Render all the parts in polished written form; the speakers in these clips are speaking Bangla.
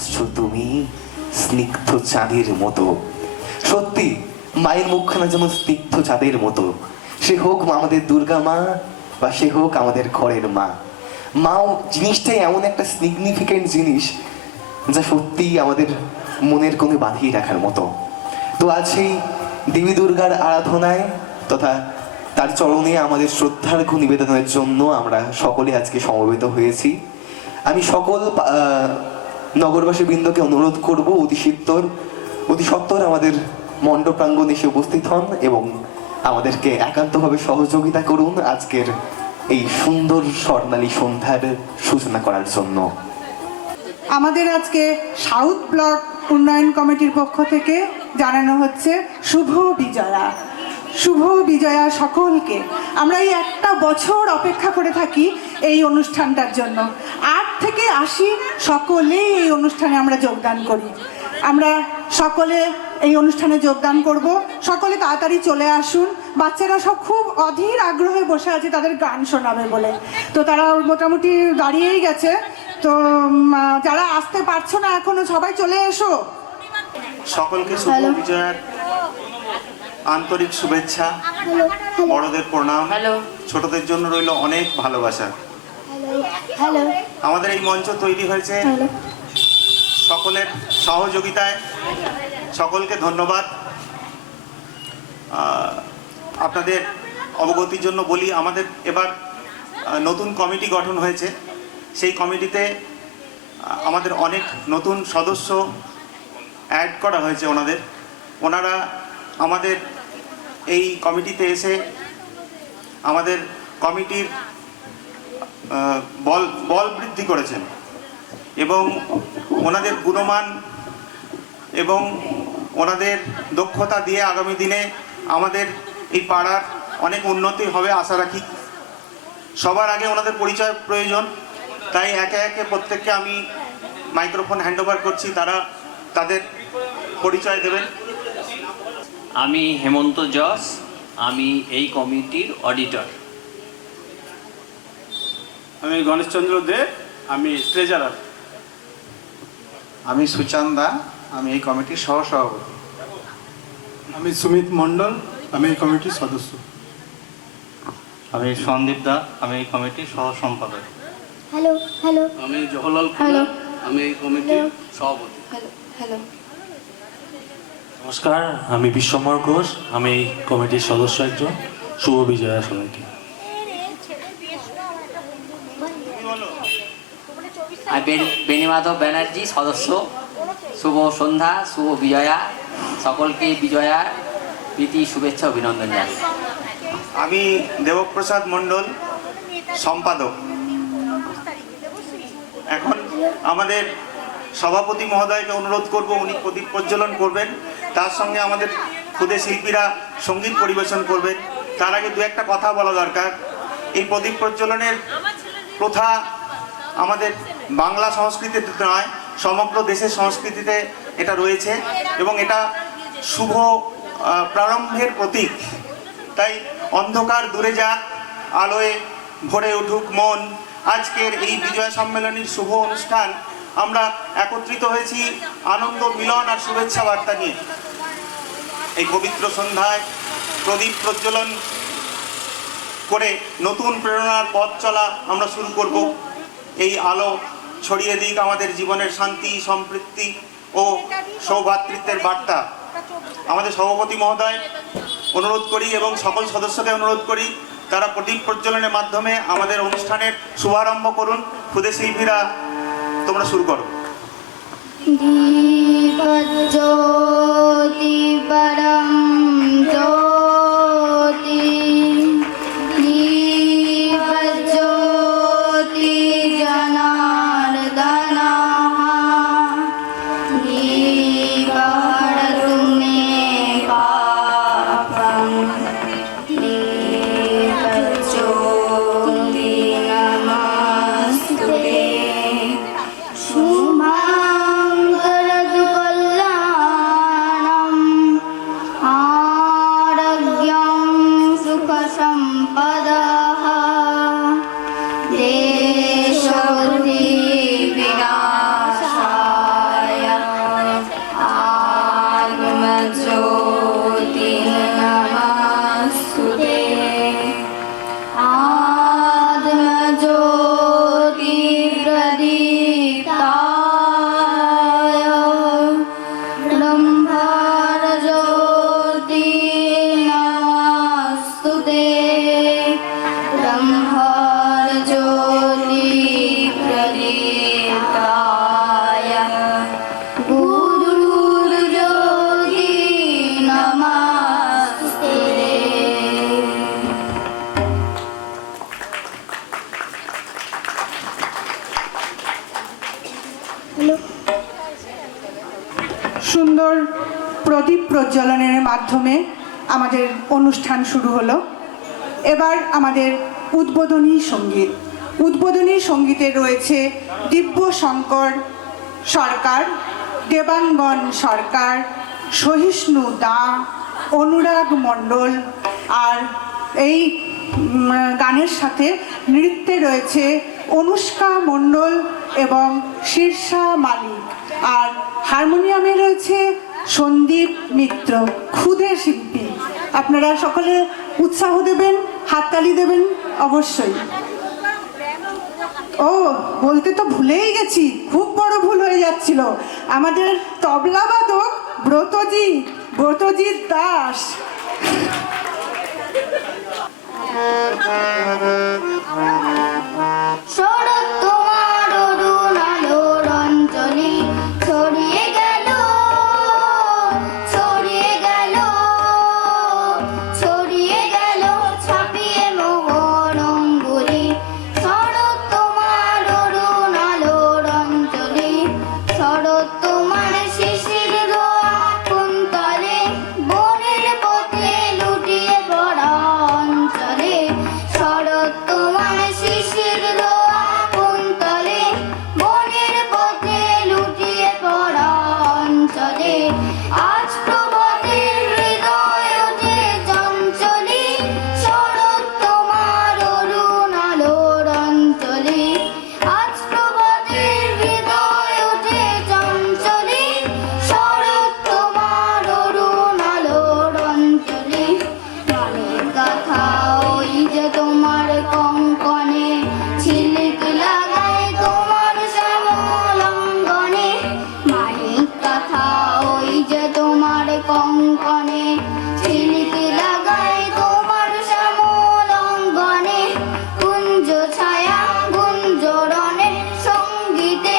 আসছো তুমি স্নিগ্ধ চাঁদের মতো। সত্যি মায়ের মুখখানা যেন স্নিগ্ধ চাঁদের মতো। সে হোক আমাদের দুর্গা মা বা সে হোক আমাদের ঘরের মা, মাও জিনিসটাই এমন একটা সিগনিফিকেন্ট জিনিস যা সত্যিই আমাদের মনের কোণে বাঁধিয়ে রাখার মতো। তো আজ সেই দেবী দুর্গার আরাধনায় তথা তার চরণে আমাদের শ্রদ্ধার্ঘ্য নিবেদনের জন্য আমরা সকলে আজকে সমবেত হয়েছি। আমি সকল নগরবাসী বৃন্দকে অনুরোধ করব অতি সত্বর আমাদের মণ্ডপ প্রাঙ্গণে এসে উপস্থিত হন এবং আমাদেরকে একান্তভাবে সহযোগিতা করুন আজকের এই সুন্দর স্বর্ণালী সন্ধ্যার সূচনা করার জন্য। আমাদের আজকে সাউথ ব্লক উন্নয়ন কমিটির পক্ষ থেকে জানানো হচ্ছে শুভ বিজয়া। শুভ বিজয়া সকলকে। আমরা এই একটা বছর অপেক্ষা করে থাকি এই অনুষ্ঠানটার জন্য। 8 থেকে 80 সকলেই এই অনুষ্ঠানে আমরা যোগদান করি। আমরা সকলে এই অনুষ্ঠানে যোগদান করব। সকলে তাড়াতাড়ি চলে আসুন। বাচ্চারা সব খুব অধীর আগ্রহে বসে আছে তাদের গান শোনাবে বলে, তো তারা মোটামুটি দাঁড়িয়েই গেছে। তো যারা আসতে পারছো না এখনো সবাই চলে এসো। সকলকে শুভ বিজয়ার আন্তরিক শুভেচ্ছা, বড়দের প্রণাম, ছোটদের জন্য রইল অনেক ভালোবাসা। আমাদের এই মঞ্চ তৈরি হয়েছে সকলের সহযোগিতায়। সকলকে ধন্যবাদ। আপনাদের অবগতির জন্য বলি, আমাদের এবার নতুন কমিটি গঠন হয়েছে। সেই কমিটিতে আমাদের অনেক নতুন সদস্য অ্যাড করা হয়েছে। ওনারা আমাদের এই কমিটিতে এসে আমাদের কমিটির বল বৃদ্ধি করেছেন এবং ওনাদের গুণমান এবং ওনাদের দক্ষতা দিয়ে আগামী দিনে আমাদের এই পাড়ার অনেক উন্নতি হবে আশা রাখি। সবার আগে ওনাদের পরিচয় প্রয়োজন, তাই একে একে প্রত্যেককে আমি মাইক্রোফোন হ্যান্ডওভার করছি, তারা তাদের পরিচয় দেবেন। আমি হেমন্ত যশ, আমি এই কমিটির অডিটর। আমি গণেশচন্দ্র দে, আমি ট্রেজারার। আমি সুচান্দা, আমি এই কমিটির সহসভাপতি। আমি সুমিত মণ্ডল, আমি এই কমিটির সদস্য। আমি সন্দীপ দা, আমি এই কমিটির সহ সম্পাদক। Hello hello. আমি জওহরলাল হ্যালো। আমি এই কমিটির সভাপতি। Hello hello. নমস্কার, আমি বিশ্বমর ঘোষ, আমি এই কমিটির সদস্য একজন। শুভ বিজয়া সবাইকে। আমি বেণীমাধব ব্যানার্জি, সদস্য। শুভ সন্ধ্যা, শুভ বিজয়া, সকলকে বিজয়ার প্রীতি শুভেচ্ছা অভিনন্দন জানাই। আমি দেবপ্রসাদ মণ্ডল, সম্পাদক। এখন আমাদের সভাপতি মহোদয়কে অনুরোধ করব, উনি প্রদীপ প্রজ্বলন করবেন। তার সঙ্গে আমাদের ক্ষুদে শিল্পীরা সঙ্গীত পরিবেশন করবেন। তার আগে দু একটা কথা বলা দরকার। এই প্রদীপ প্রজ্বলনের প্রথা আমাদের বাংলা সংস্কৃতিতে নয়, সমগ্র দেশের সংস্কৃতিতে এটা রয়েছে এবং এটা শুভ প্রারম্ভের প্রতীক। তাই অন্ধকার দূরে যাক, আলোয় ভরে উঠুক মন। আজকের এই বিজয় সম্মেলনের শুভ অনুষ্ঠান আমরা একত্রিত হয়েছি আনন্দ, মিলন আর শুভেচ্ছা বার্তা নিয়ে। এই পবিত্র সন্ধ্যায় প্রদীপ প্রজ্বলন করে নতুন প্রেরণার পথ চলা আমরা শুরু করব। এই আলো ছড়িয়ে দিক আমাদের জীবনের শান্তি, সম্পৃক্তি ও সৌভ্রাতৃত্বের বার্তা। আমাদের সভাপতি মহোদয় অনুরোধ করি এবং সকল সদস্যকে অনুরোধ করি, তারা প্রদীপ প্রজ্বলনের মাধ্যমে আমাদের অনুষ্ঠানের শুভারম্ভ করুন। ক্ষুদে শিল্পীরা তোমরা শুরু করো। দীপজ্যোতি পরম জ্যোতি, দীপজ্যোতি জনার্দনা, দীপহরতু মে পাপম, দীপজ্যোতি নমস্তুতে। শুভাঙ্গরতু কল্যাণম, আরোগ্যং সুখসম্পদঃ, দেশোন্নতি বিনাশায় হ্যালো। সুন্দর প্রদীপ প্রজ্বলনের মাধ্যমে আমাদের অনুষ্ঠান শুরু হলো। এবার আমাদের উদ্বোধনী সঙ্গীত। উদ্বোধনী সঙ্গীতে রয়েছে দিব্য শঙ্কর সরকার, দেবাঙ্গন সরকার, সহিষ্ণু দা, অনুরাগ মণ্ডল, আর এই গানের সাথে নৃত্যে রয়েছে অনুষ্কা মণ্ডল এবং শীর্ষা মালিক, আর হারমোনিয়ামে রয়েছে সন্দীপ মিত্র, ক্ষুদে শিল্পী। আপনারা সকলে উৎসাহ দেবেন, হাততালি দেবেন অবশ্যই। ও বলতে তো ভুলেই গেছি, খুব বড় ভুল হয়ে যাচ্ছিল। আমাদের তবলাবাদক ব্রতজিৎ দাস। শরৎ তোমার অরুণ আলোর অঞ্জলি ছড়িয়ে গেল, ছড়িয়ে গেল, ছড়িয়ে গেল ছাপিয়ে মোহর অঙ্গুলি। শরৎ তোমার অরুণ আলোর অঞ্জলি, শরৎ তোমার শিশির রোয়া কুন্তলে, বনের পথে লুটিয়ে পড়া অঞ্চলে। শরৎ তোমার শিশির রোয়া কুন্তলে, বনের পথে লুটিয়ে পড়া অঞ্চলে। আজ প্রভাতের হৃদয় ওঠে চঞ্চলি, শরৎ তোমার অরুণ আলোর অঞ্জলি। আজ প্রভাতের হৃদয় ওঠে চঞ্চলি, শরৎ তোমার অরুণ আলোর অঞ্জলি। গানের গাথা ওই যে তোমার কঙ্কনে, ঝিলিক লাগায় তোমার শ্যামল অঙ্গনে। মানিক গাথা ওই যে তোমার কঙ্কনে, ঝিলিক লাগায় তোমার শ্যামল অঙ্গনে। কুঞ্জ ছায়া গুঞ্জরণের সঙ্গীতে,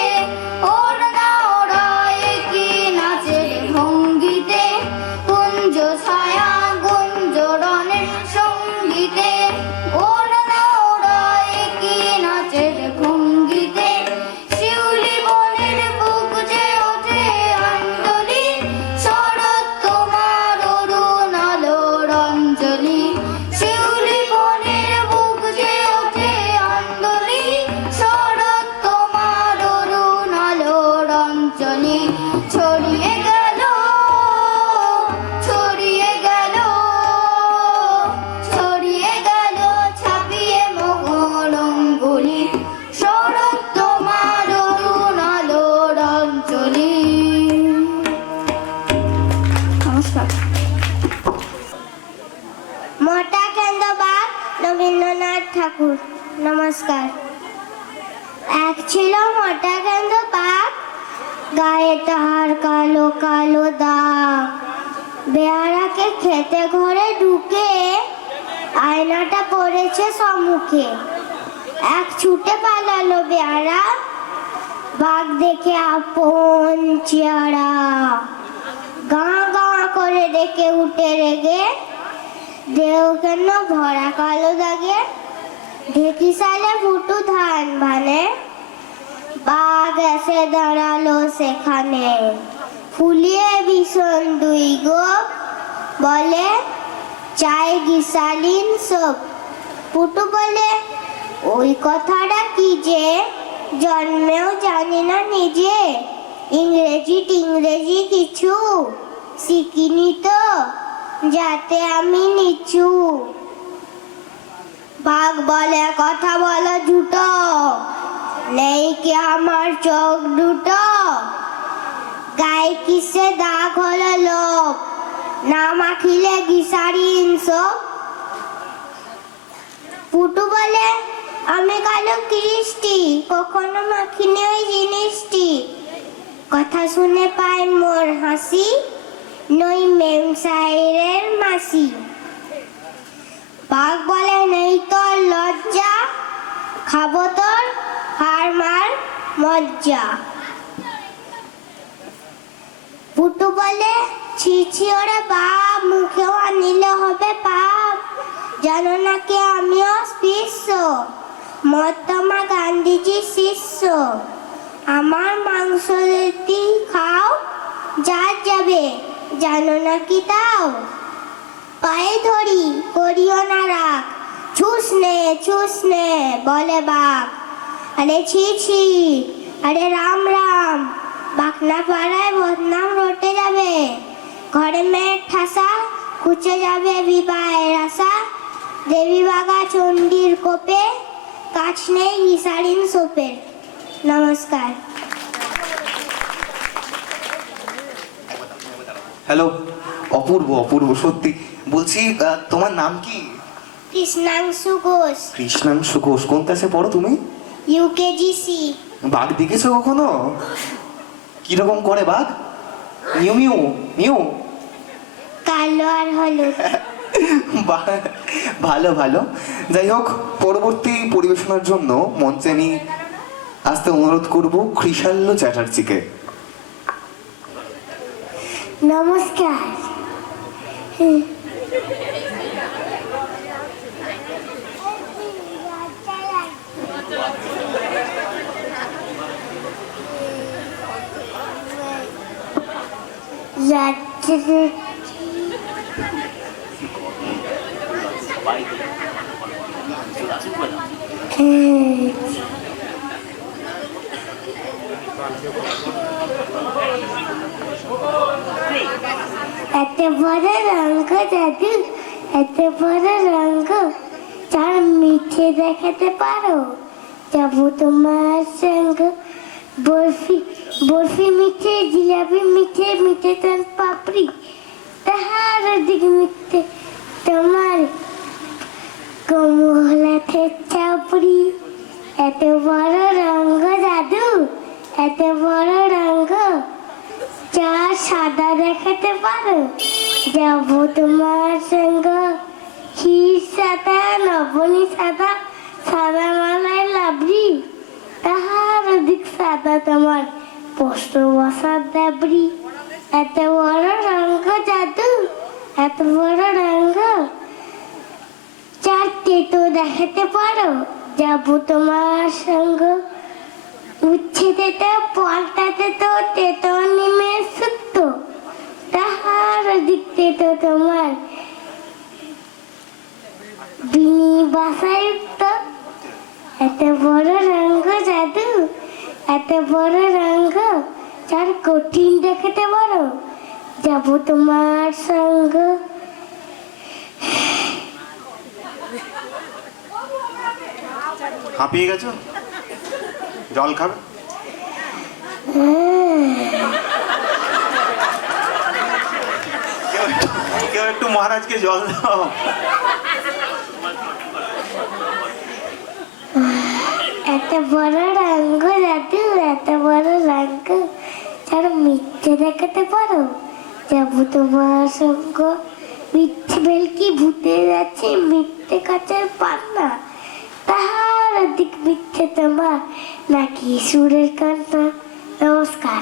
ওড়না ওড়ায় কি নাচের ভঙ্গিতে। কুঞ্জ ছায়া গুঞ্জরণের সঙ্গীতে, ওড়না ওড়ায় কি নাচের ভঙ্গিতে। শিউলি বনের বুক যে ওঠে আন্দোলি, শরৎ তোমার অরুণ আলোর অঞ্জলি। শিউলি বনের বুক যে ওঠে আন্দোলি, শরৎ তোমার অরুণ আলোর অঞ্জলি। ছড়িয়ে গেল, ছড়িয়ে গেল, ছড়িয়ে গেল ছাপিয়ে মোহর অঙ্গুলি। শরৎ তোমার অরুণ আলোর অঞ্জলি। নমস্কার। মোটা কেন্দ্র বাগ রবীন্দ্রনাথ ঠাকুর। নমস্কার। এক ছিল মোটা কেন্দ্র বাঘ, গায়ে তাহার কালো কালো দাগ। বেয়ারাকে খেতে ঘরে ঢুকে আয়নাটা পড়েছে সম্মুখে। এক ছুটে পালালো বেয়ারা, বাঘ দেখে আপন চেহারা। গাঁ গাঁ করে ডেকে উঠে রেগে, দেহ কেন ভরা কালো দাগে। ঢেকি সালে ফুটু ধান ভানে, বাঘ এসে দাঁড়ালো সেখানে। ফুলিয়ে ভীষণ দুই গোপ, বলে চাই গিসালিন সব। ফুটু বলে ওই কথাটা কি যে, জন্মেও জানি না নিজে। ইংরেজি কিছু শিখিনি তো, যাতে আমি নিচু। বাঘ বলে কথা বলো ঝুটো, নেই কি আমার চোখ দুটো। গায়ে কিসে দাগ হলো লোক, না মাখিলে গিসারিন সব। পুটু বলে আমি কালো কৃষ্টি, কখনো মাখিনি ওই জিনিসটি। কথা শুনে পায় মোর হাসি, নই মেম সাহেবের মাসি। বাঘ বলে নেই তোর লজ্জা, খাবো তোর হার মার মজ্জা। পুটু বলে ছি ছি ওরে বাপ, মুখেও আনিলে হবে পাপ। জানো নাকি আমিও স্পৃশ্য, মহাত্মা গান্ধীজির শিষ্য। আমার মাংস যদি খাও যার যাবে জানো না কি তাও পায়ে ধরি করিও না রাখ ছুস নে বলে বাঘ আরে ছি ছি আরে রাম রাম বাকনা পাড়ায় বদনাম রটে যাবে ঘরে মেয়ের ঠাসা কুচে যাবে বিবাহের আশা দেবী বাগা চণ্ডীর কোপে কাছ নেই হিসারিন সোপের নমস্কার হ্যালো, অপূর্ব অপূর্ব সত্যি। বলছি তোমার নাম কি? কৃষ্ণাংশু ঘোষ কৃষ্ণাংশু ঘোষ। কোন ক্লাসে পড়ো তুমি? ইউকেজিসি বাঘ দেখেছো কখনো? কিরকম করে বাঘ? Mu mu mu. কালো আর হলুদ ভালো ভালো। যাই হোক, পরবর্তী পরিবেশনার জন্য মঞ্চে আমি আসতে অনুরোধ করব কৃষাল্য চ্যাটার্জিকে। নমস্কার রাত্রে এত বড় রঙ দাদু, এত বড় রঙ চার মিঠে দেখাতে পারো যাবো তোমার সঙ্গ বরফি বরফি মিঠে জিলাপি মিঠে মিঠে তার পাপড়ি তাহার দিক মিঠে তোমার কমলাতে চাপড়ি এত বড় রঙ দাদু, এত বড় রঙ চা সাদা দেখাতে পারো যাবো তোমার সঙ্গ ক্ষীর সাদা লবণী সাদা সাদা মালাই লাবড়ি তাহার দিক সাদা তোমার পোস্ত বসার দাবড়ি এত বড় রঙ জাদু, এত বড় রঙ চারটে তো দেখাতে পারো যাবো তোমার সঙ্গ উচ্ছেদে তো পাল্টাতে তো তেতো নিমের সুক্ত তাহার দিকতে তো তোমার বিনি বাসায়ুক্ত এত বড় রঙ জাদু, এত বড় রঙ চার কঠিন দেখাতে পারো যাবো তোমার সঙ্গ হাঁপিয়ে গেছো? জল খাবে? কেউ একটু মহারাজকে জল দাও। এত বড় রঙ জাদু, এত বড় রঙ চার মিথ্যে দেখাতে পারো যাবো তোমার সঙ্গ মিথ্যে বেলকি ভূতে যাচ্ছে মিথ্যে কাছের পান্না তাহার দিক মিথ্যে তোমার নাকি সুরের কান্না নমস্কার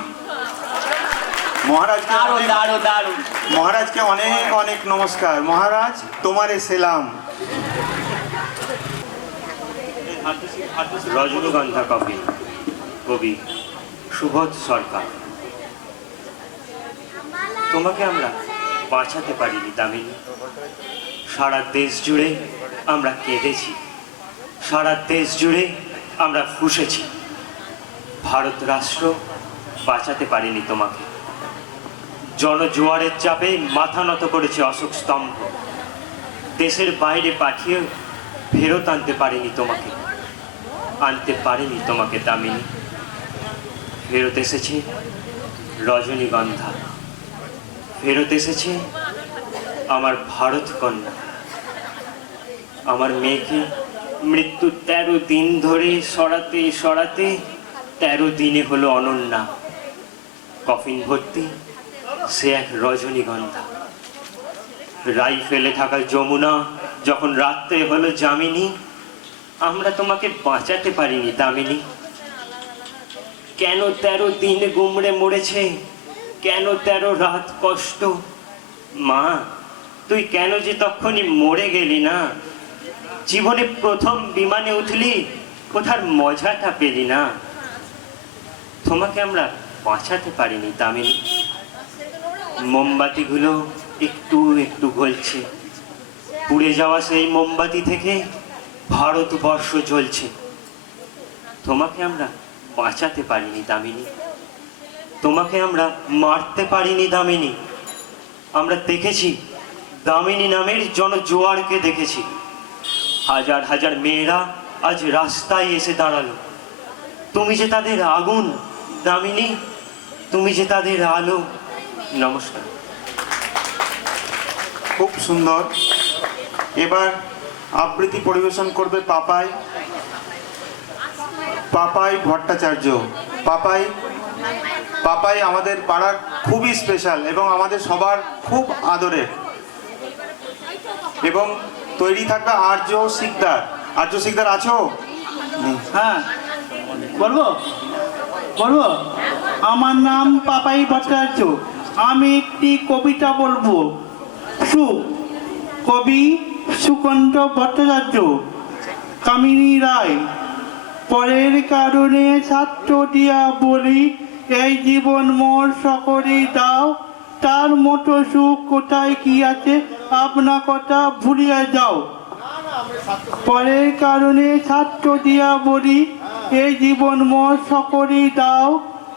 মহারাজকে দারুণ অনেক- দারুণ দারুণ। মহারাজকে অনেক অনেক নমস্কার। মহারাজ তোমারে সেলাম। রজনীগন্ধা কবি কবি সুবোধ সরকার। তোমাকে আমরা বাঁচাতে পারিনি দামিনী। সারা দেশ জুড়ে আমরা কেঁদেছি, সারা দেশ জুড়ে আমরা ফুঁসেছি। ভারত রাষ্ট্র বাঁচাতে পারিনি তোমাকে। জনজোয়ারের চাপে মাথা নত করেছে অশোক স্তম্ভ। দেশের বাইরে পাঠিয়ে ফেরত আনতে পারিনি তোমাকে, আনতে পারিনি তোমাকে দামিনী। ফেরত এসেছে রজনীগন্ধা, ফেরত এসেছে আমার ভারত কন্যা। আমার মেয়েকে মৃত্যু 13 দিন ধরে সরাতে সরাতে 13 দিনে হলো অনন্যা। কফিন ভর্তি সে এক রজনীগন্ধা। রাইফেলে থাকা যমুনা যখন রাত্রে হলো যামিনী, আমরা তোমাকে বাঁচাতে পারিনি দামিনী। কেন 13 দিন গুমড়ে মরেছে, কেন 13 রাত কষ্ট? মা, তুই কেন যে তখনই মরে গেলি না? জীবনে প্রথম বিমানে উঠলি, কোথার মজাটা পেলি না? তোমাকে আমরা বাঁচাতে পারিনি দামিনী। মোমবাতিগুলো একটু একটু গলছে, পুড়ে যাওয়া সেই মোমবাতি থেকে ভারতবর্ষ জ্বলছে। তোমাকে আমরা বাঁচাতে পারিনি দামিনী, তোমাকে আমরা মারতে পারিনি দামিনী। আমরা দেখেছি দামিনী নামের জনজোয়ারকে দেখেছি, হাজার হাজার মেয়েরা আজ রাস্তায় এসে দাঁড়ালো। তুমি যে তাদের আগুন দামিনী, তুমি যে তাদের আলো। নমস্কার। খুব সুন্দর। এবার আবৃত্তি পরিবেশন করবে পাপাই পাপাই ভট্টাচার্য। পাপাই পাপাই আমাদের পাড়ার খুবই স্পেশাল এবং আমাদের সবার খুব আদরের। এবং তৈরি থাকবে আর্য শিকদার। আর্য শিকদার আছো? হ্যাঁ, বলবো বলবো আমার নাম পাপাই ভট্টাচার্য। আমি একটি কবিতা বলবো। কবি সুকন্ত ভট্টাচার্য, কামিনী রায়। পরের কারণে ছাত্র দিয়া বলি, এই জীবন মোর সকলেই দাও, তার মতো সুখ কোথায় কি আছে, আপনা কথা ভুলিয়া যাও। পরের কারণে ছাত্র দিয়া বলি, এই জীবন মোর সকলেই দাও,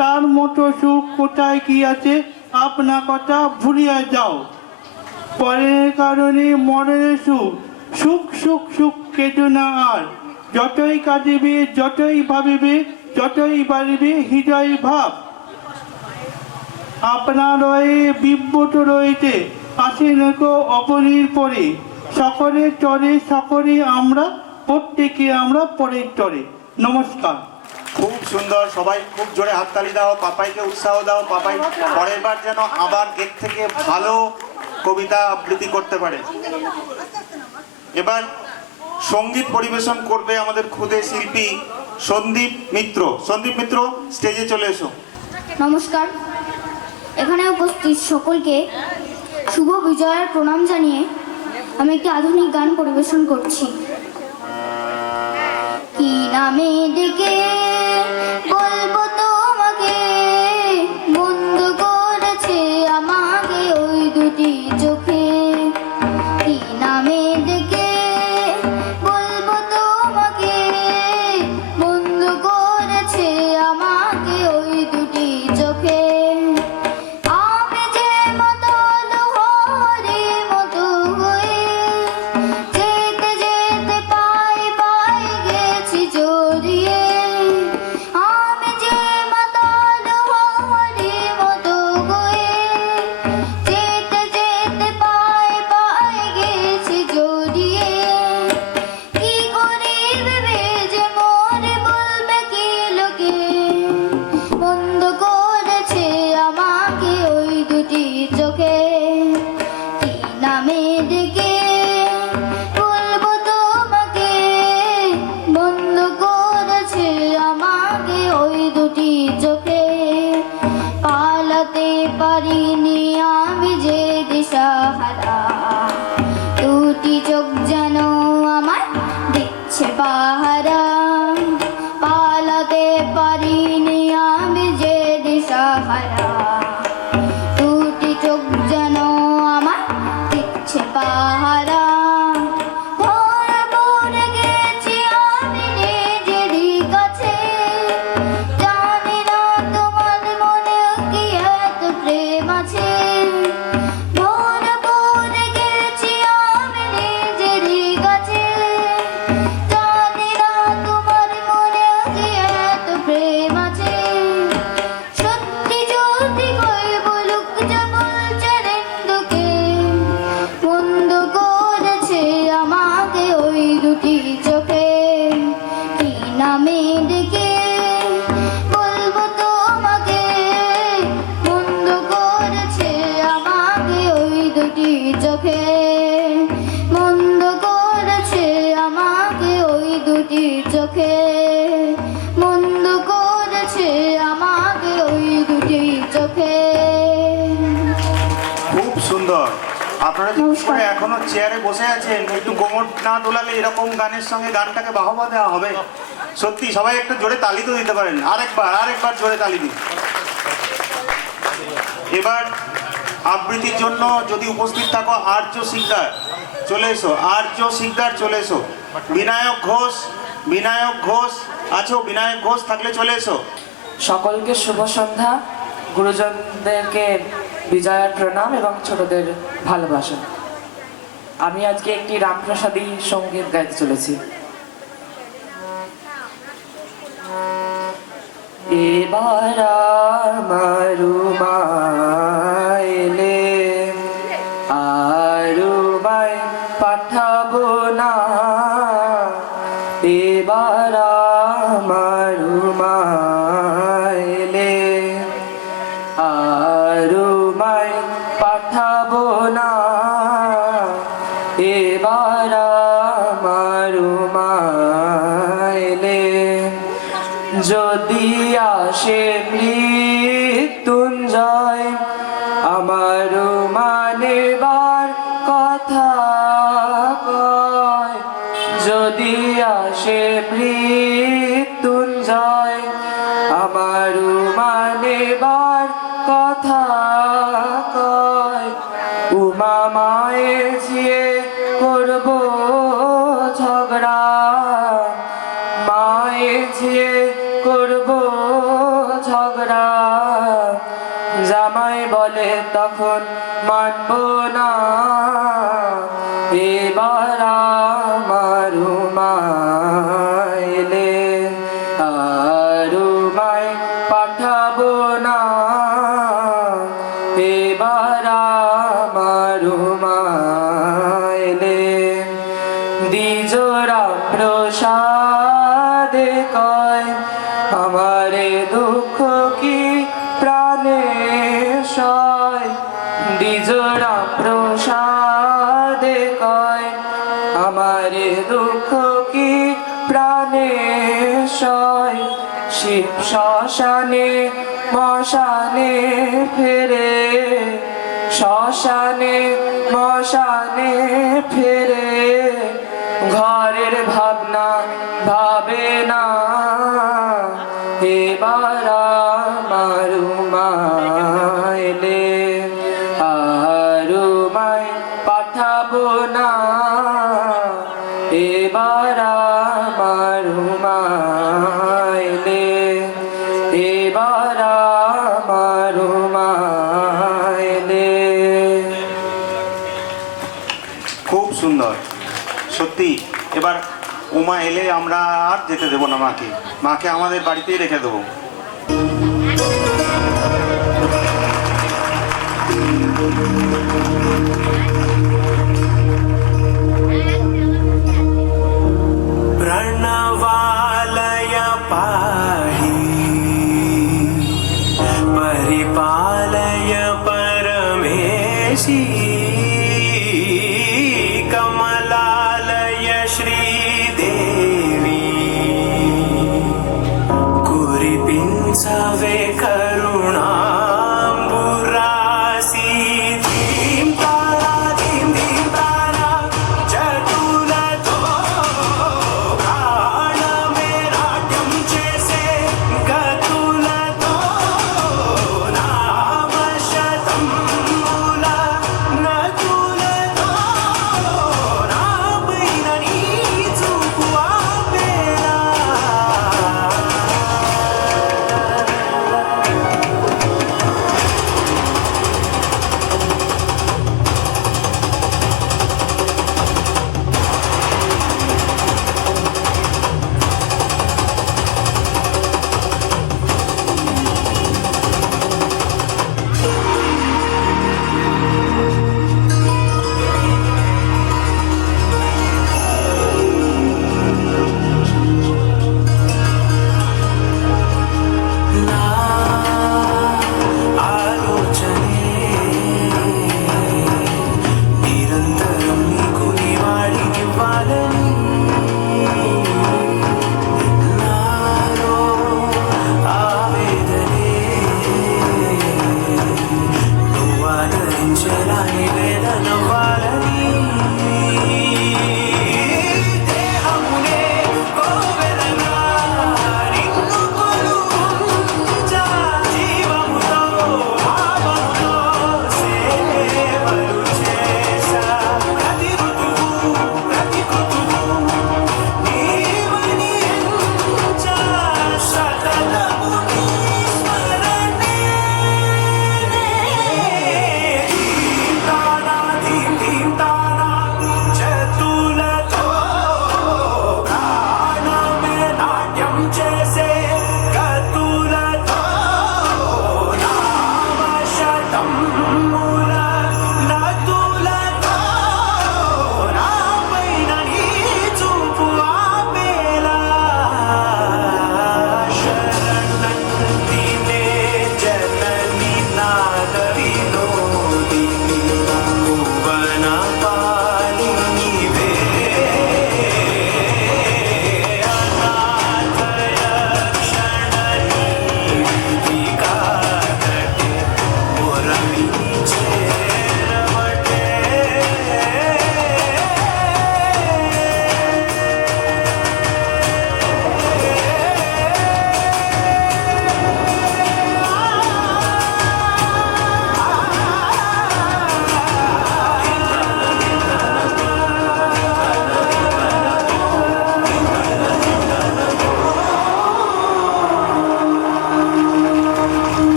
তার মতো সুখ কোথায় কি আছে, আপনা কথা ভুলিয়া যাও। পরের কারণে মরণের সুখ, সুখ সুখ সুখ কেটো না আর, যতই কাঁদিবে যতই ভাবিবে যতই বাড়িবে হৃদয় ভাব। আপনার রয়ে বিব্রত রয়েছে আসেন অপরির পরে, সকলের চরে সকলে আমরা, প্রত্যেকে আমরা পরের চরে। নমস্কার। খুব সুন্দর। সবাই খুব জোরে হাততালি দাও, পাপাইকে উৎসাহ দাও। পাপাই পরের বার যেন আবার এর থেকে ভালো কবিতা আবৃত্তি করতে পারে। এবার সঙ্গীত পরিবেশন করবে আমাদের ক্ষুদে শিল্পী সন্দীপ মিত্র। সন্দীপ মিত্র, স্টেজে চলে এসো। নমস্কার। এখানে উপস্থিত সকলকে শুভ বিজয়ার প্রণাম জানিয়ে আমি একটি আধুনিক গান পরিবেশন করছি। কি নামে ডেকে বলবো তোমাকে, বন্ধ করেছে আমাকে ওই দুটি চোখে। কি নামে ডেকে বলবো তোমাকে, বন্ধ করেছে আমাকে ওই দুটি চোখে। আমি যে মাতাল হরির মতো হয়ে যেতে যেতে পাই পাই গেছি জড়িয়ে। আমি যে মাতাল হরির মতো হয়ে যেতে যেতে পাই পাই গেছি জড়িয়ে। কি করিবে যে মোরে বলবে কি লোকে, বন্ধ করেছে আমাকে ওই দুটি চোখে। কি নামে ডেকে বলবো তোমাকে, বন্ধ করেছে আমাকে ওই দুটি চোখে। পালাতে পারিনি আমি যে দিশাহারা, দুটি চোখ যেন আমার দিচ্ছে পাহারা। পালাতে পারিনি আমি যে দিশাহারা, দুটি চোখ যেন আমার দিচ্ছে পাহারা। ভোর ভোরে গেছি আমি নিজেরই কাছে, জানি না তোমার মনে কি এত প্রেম আছে। ভোর ভোরে গেছি আমি নিজেরই কাছে, জানি না তোমার মনে কি এত প্রেম আছে। সত্যি যদি কই বলুক যা বলছে রেন্দুকে, বন্ধ করেছে আমাকে ওই দুটি চোখে। কি নামে ডেকে বলবো তোমাকে, বন্ধ করেছে আমাকে ওই দুটি চোখে। বন্ধ করেছে আমাকে ওই দুটি চোখে, বন্ধ করেছে আমাকে ওই দুটি চোখে। খুব সুন্দর। আপনারা যে কি করে এখনো চেয়ারে বসে আছেন, একটু কোমর না দোলালে এরকম গানের সঙ্গে গানটাকে বাহবা দেওয়া হবে? সত্যি সবাই একটু জোরে তালি তো দিতে পারেন, আরেকবার জোরে তালি দিন। এবার আবৃত্তির জন্য যদি উপস্থিত থাকো আর্য শিকদার চলে এসো, আর্য শিকদার চলে এসো। বিনায়ক ঘোষ আছো? বিনায়ক ঘোষ থাকলে চলে এসো। সকলকে শুভ সন্ধ্যা। গুরুজনদেরকে বিজয়ার প্রণাম এবং ছোটদের ভালোবাসা। আমি আজকে একটি রামপ্রসাদী সঙ্গীত গাইতে চলেছি। এবার আমারু মাইলে আরু মাই পাঠাবো না, এবার আমারু মাইলে আরু মাই পাঠাবো না, এবার আমারু মাইলে যদি আসে মৃত্যুঞ্জয় আমার মানেবার কথা কয়, যদি আসে মৃত্যুঞ্জয় আমার মানেবার কথা কয়, উমা মায়ের ঝিয়ে করব ঝগড়া, মায়ের ঝিয়ে করব ঝগড়া, জামাই বলে তখন মানব না, এবার আমারু মাইলে আরু মাই পাঠাবো না, এবার আমারু মাইলে দ্বিজরা প্রসাদে কয় আমারে দুঃখ কি প্রাণে সয়, দ্বিজরা প্রসাদে কয় আমারে দুঃখ কি প্রাণে সয়, শিব শ্মশানে মশানে ফেরে, শ্মশানে মশানে ফেরে, ঘরের ভাবনা ভাবে না, এবার আমারু মাইলে আরু মাই পাঠাবো না, এবার আমারু মাইলে এবার আমারু মাইলে। খুব সুন্দর সত্যি। এবার উমা এলে আমরা আর যেতে দেবো না মাকে আমাদের বাড়িতেই রেখে দেবো। प्रणवालय पाहि परिपालय परमेशी, कमलालय श्रीदेवी कुरिपिंसवे करुणाम्बुरासी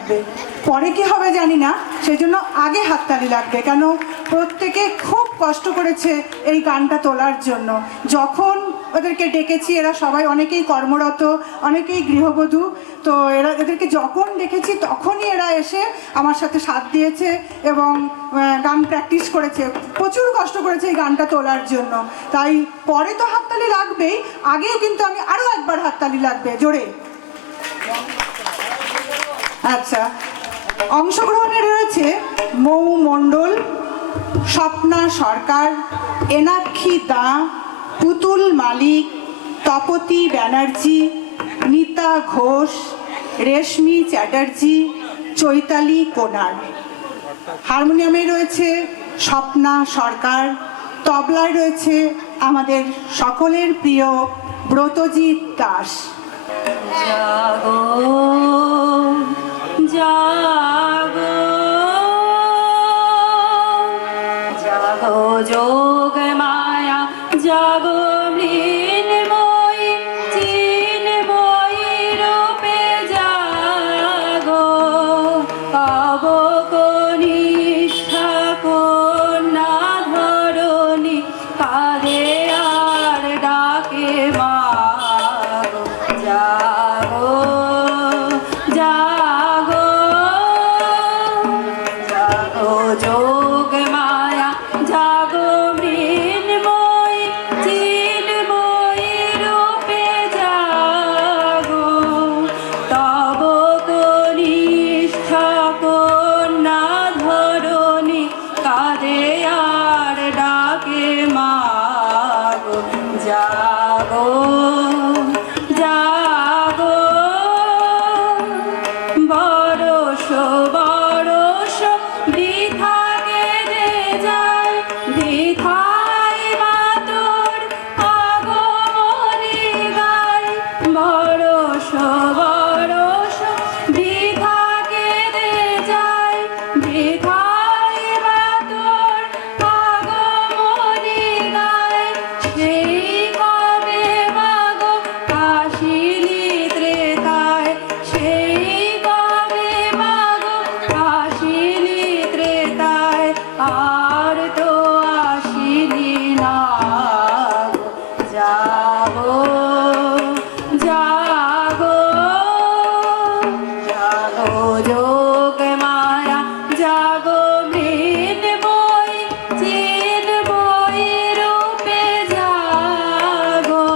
লাগবে, পরে কি হবে জানি না, সেই জন্য আগে হাততালি লাগবে। কেন প্রত্যেকে খুব কষ্ট করেছে এই গানটা তোলার জন্য। যখন ওদেরকে ডেকেছি, এরা সবাই অনেকেই কর্মরত, অনেকেই গৃহবধূ, তো এদেরকে যখন ডেকেছি তখনই এরা এসে আমার সাথে সাথ দিয়েছে এবং গান প্র্যাকটিস করেছে, প্রচুর কষ্ট করেছে এই গানটা তোলার জন্য। তাই পরে তো হাততালি লাগবেই, আগেও কিন্তু আমি আরও একবার হাততালি লাগবে জোরে। আচ্ছা, অংশগ্রহণে রয়েছে মৌ মণ্ডল, স্বপ্না সরকার, এনাক্ষী দা, পুতুল মালিক, তপতী ব্যানার্জি, নিতা ঘোষ, রেশমি চ্যাটার্জি, চৈতালি কোনার। হারমোনিয়ামে রয়েছে স্বপ্না সরকার, তবলায় রয়েছে আমাদের সকলের প্রিয় ব্রতজিৎ দাস। জাগো জাগো জাগো যোগ মায়া, জাগো মৃন্ময়ী চিন্ময়ী রূপে, জাগো অবকনিষ্ঠা কন্যা ধরণী, কাঁধে আর ডাকে মাগো। জাগো জাগো জাগো যোগ মায়া, জাগো মৃন্ময়ী চিন্ময়ী রূপে, জাগো তব কনিষ্ঠা কন্যা ধরণী, কাঁধে আর ডাকে মাগো। জাগো জাগো বরষ বরষ বৃথা কেটে যায়, বৃথায় মাতর আগমনী গায়। বরষ বরষ বৃথা কেটে যায়, বৃথায় মাতর আগমনী গায়। সেই কবে মাগো আসিলি ত্রেতায়, সেই কবে মাগো আসিলি ত্রেতায়, আর তো আসিলি না গো। জাগো জাগো জাগো যোগ মায়া, জাগো মৃন্ময়ী চিন্ময়ী রূপে, জাগো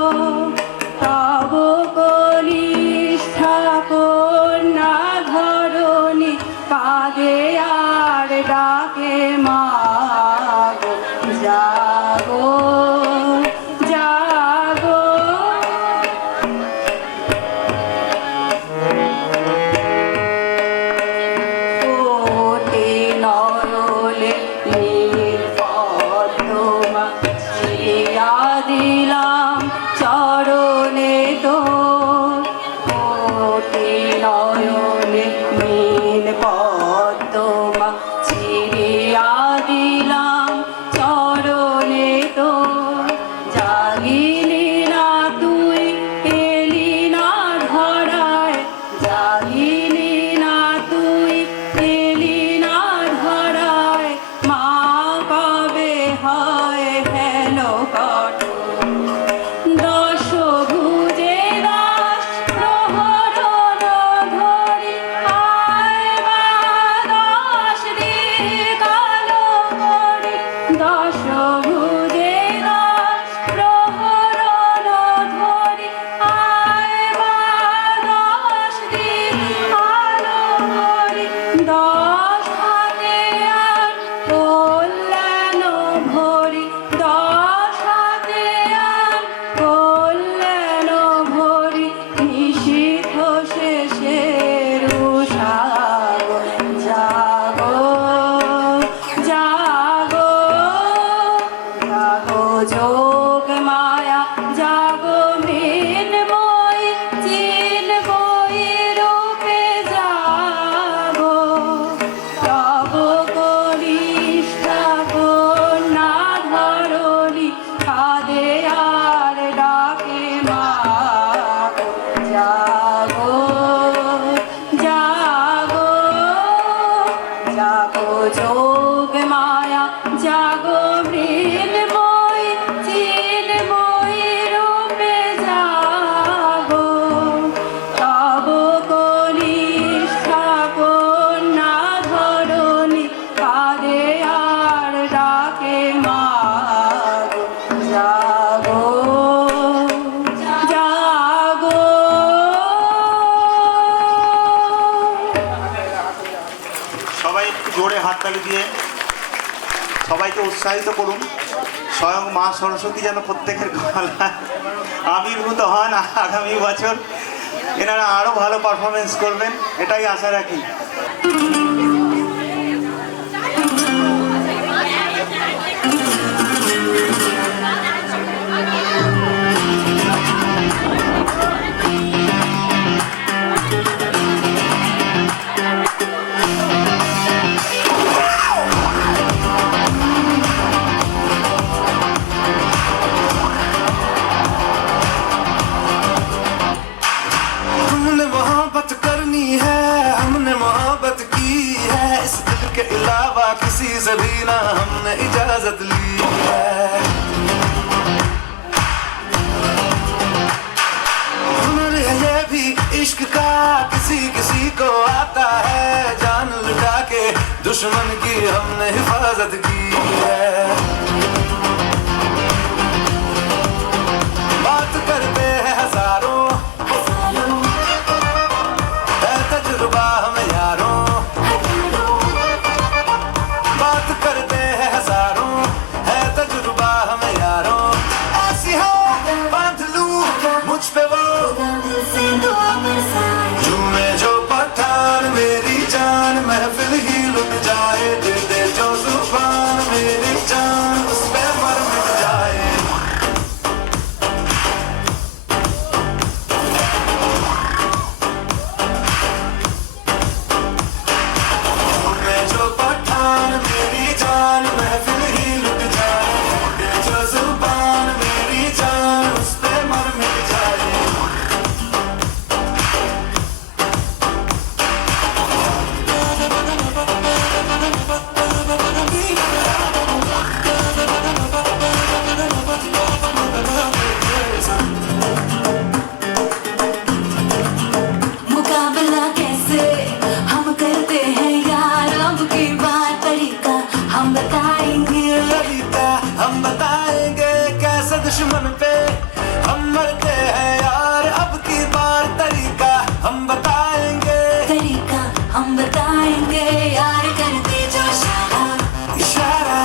তব কনিষ্ঠা কন্যা ধরণী, কাঁধে আর ডাকে মাগো। জাগো জাগো কোটি নয়লে নীল পদ্মা, ছিয়া দিলাম চরণে তোর। কোটি নয়নে নীল পদ্মা, ছিয়া দিলাম চরণে সবাইকে উৎসাহিত করুন, স্বয়ং মা সরস্বতী যেন প্রত্যেকের গলায় আবির্ভূত হন আগামী বছর, এনারা আরও ভালো পারফরমেন্স করবেন, এটাই আশা রাখি। हमने मोहब्बत करनी है, हमने मोहब्बत की है, इस दिल के अलावा किसी से भी ना हमने इजाजत ली है। हुनर है ये भी इश्क का, किसी किसी को आता है, जान लुटा के दुश्मन की हमने हिफाजत की है। बात करते हैं हजारों, है तजुर्बा हमें यारों, बात करते हैं हजारों, है तजुर्बा हमें यारों, ऐसी हो बांध लूं मुझ पे वो झूमे जो पठान मेरी जान, महफिल ही लुट जाए, दे दे जो जुबान मेरी जान, उस पे मर मिट जाए। झूमे जो पठान मेरी जान, महफिल ही लुट जाए, दे जो जुबान मेरी जान, उस पे मर मिट जाए। मुकाबला कैसे हम करते हैं यार, अब की बार तरीका हम बताएंगे। तरीका हम बताएंगे, कैसे दुश्मन पे हम मरते हैं यार, अब की बार तरीका हम बताएंगे। तरीका हम बताएंगे यार, कर दे जो इशारा, इशारा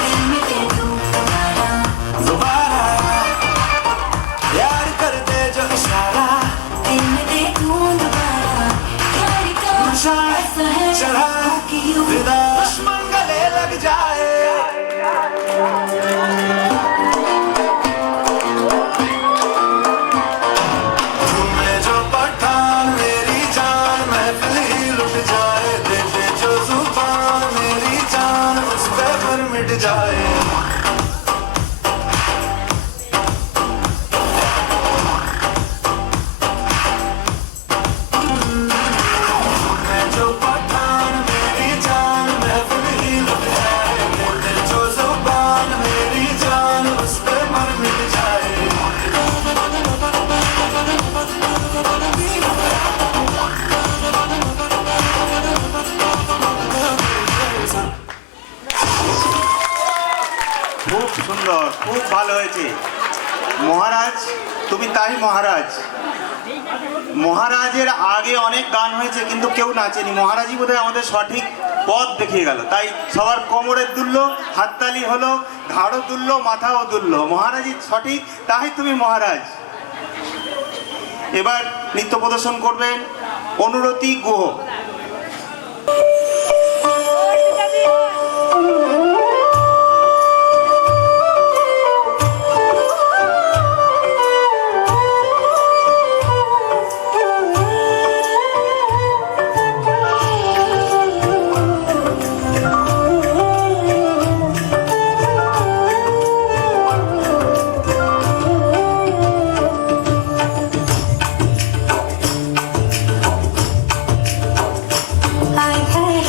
दिल में दे दूं तुम्हारा, दोबारा यार कर दे जो इशारा, दिल में दे दूं दोबारा। यार का नशा ऐसा है चढ़ा कि यूं विदा दुश्मन गले लग जाए। झूमे जो पठान मेरी जान, महफिल ही लुट जाए, दे दे जो जुबान मेरी जान, उस पे मर मिट जाए। झूमे जो पठान मेरी जान, महफिल ही लुट जाए, दे दे जो जुबान मेरी जान, उस पे मर मिट जाए। খুব সুন্দর, খুব ভালো হয়েছে মহারাজ, তুমি তাই মহারাজ। মহারাজের আগে অনেক গান হয়েছে কিন্তু কেউ নাচেনি, মহারাজই বোধহয় আমাদের সঠিক পথ দেখিয়ে গেল, তাই সবার কোমরের দুলল, হাততালি হলো, ঘাড়ও দুলল, মাথাও দুলল, মহারাজই সঠিক, তাই তুমি মহারাজ। এবার নৃত্য প্রদর্শন করবেন অনুরতি গুহ। हाय हाय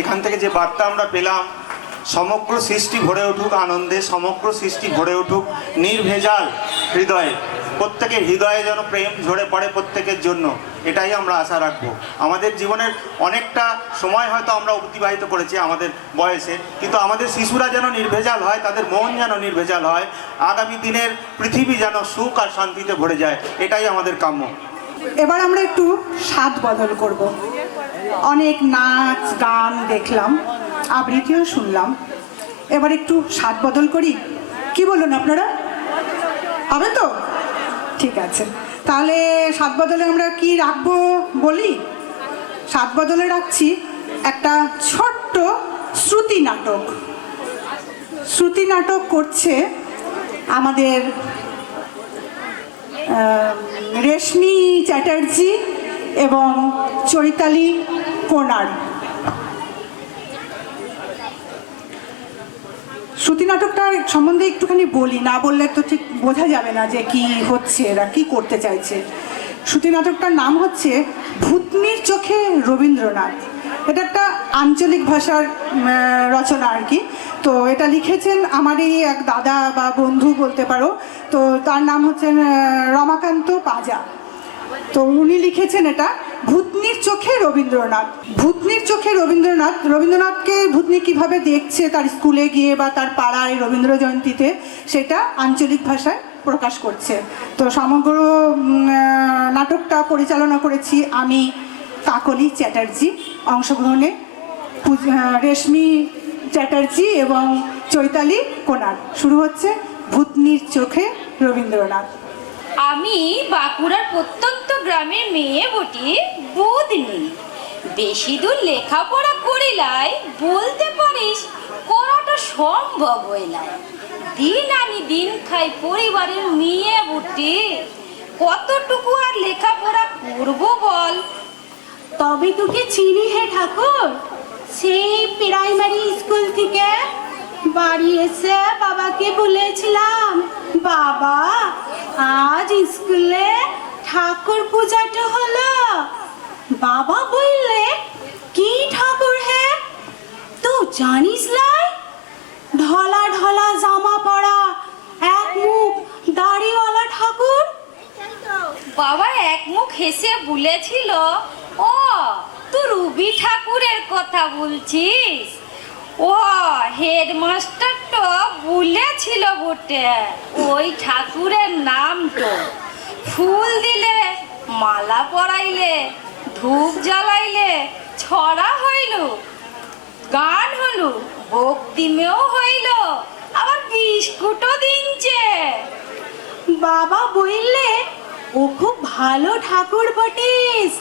এখান থেকে যে বার্তা আমরা পেলাম, সমগ্র সৃষ্টি ভরে উঠুক আনন্দে, সমগ্র সৃষ্টি ভরে উঠুক নির্ভেজাল হৃদয়ে, প্রত্যেকের হৃদয়ে যেন প্রেম ঝরে পড়ে প্রত্যেকের জন্য, এটাই আমরা আশা রাখবো। আমাদের জীবনের অনেকটা সময় হয়তো আমরা অতিবাহিত করেছি আমাদের বয়সে, কিন্তু আমাদের শিশুরা যেন নির্ভেজাল হয়, তাদের মন যেন নির্ভেজাল হয়, আগামী দিনের পৃথিবী যেন সুখ আর শান্তিতে ভরে যায়, এটাই আমাদের কাম্য। এবার আমরা একটু স্বাদ বদল করব। অনেক নাচ গান দেখলাম, আবৃত্তিও শুনলাম, এবার একটু স্বাদ বদল করি, কি বলুন আপনারা? হবে তো? ঠিক আছে, তাহলে স্বাদ বদলে আমরা কি রাখবো বলি? স্বাদ বদলে রাখছি একটা ছোট্ট শ্রুতি নাটক। শ্রুতি নাটক করছে আমাদের রেশমি চ্যাটার্জি এবং চৈতালি কোনার। শ্রুতি নাটকটা সম্বন্ধে একটুখানি বলি, না বললে তো ঠিক বোঝা যাবে না যে কি হচ্ছে, এরা কি করতে চাইছে। শ্রুতি নাটকটার নাম হচ্ছে ভূতনির চোখে রবীন্দ্রনাথ। এটা একটা আঞ্চলিক ভাষার রচনা আর কি। তো এটা লিখেছেন আমারই এক দাদা বা বন্ধু বলতে পারো, তো তার নাম হচ্ছেন রমাকান্ত পাজা। তো উনি লিখেছেন এটা ভূতনির চোখে রবীন্দ্রনাথ। ভূতনির চোখে রবীন্দ্রনাথ, রবীন্দ্রনাথকে ভূতনি কীভাবে দেখছে তার স্কুলে গিয়ে বা তার পাড়ায় রবীন্দ্র জয়ন্তীতে, সেটা আঞ্চলিক ভাষায় প্রকাশ করছে। তো সমগ্র নাটকটা পরিচালনা করেছি আমি, কাকলি চ্যাটার্জি। অংশগ্রহণে রেশমি চ্যাটার্জি এবং চৈতালি কোনার। শুরু হচ্ছে ভূতনির চোখে রবীন্দ্রনাথ। আমি বাঁকুড়ার প্রত্যন্ত গ্রামের মেয়ে বটি বুধনি। বেশি দূর লেখাপড়া করিলাই বলতে পারিস করাটা সম্ভব হইলাই। দিন আনি দিন খাই পরিবারের মেয়ে বুটি, কতটুকু আর লেখাপড়া করবো বল। তবে তোকে চিনি হে ঠাকুর, সেই প্রাইমারি স্কুল থেকে বাড়ি এসে বাবাকে বলেছিলাম, বাবা আজ স্কুলে ঠাকুর পূজাটা হলো। বাবা বললে, কি ঠাকুর হে? তো জানিস লাই, ঢলা ঢলা জামা পরা, এক মুখ দাড়িওয়ালা ঠাকুর। বাবা এক মুখ হেসে বলেছিল, ও তুই রুবি ঠাকুরের কথা বলছিস? ও হেডমাস্টার তো বলেছিল বটে, ওই ঠাকুরের নাম তো ফুল দিলে, মালা পরাইলে, ধূপ জ্বালাইলে ছড়া হইল, গান হলো, ভক্তিমেও হইল, আবার বিস্কুটও দিনছে। বাবা বললে, ও খুব ভালো ঠাকুর বটিস,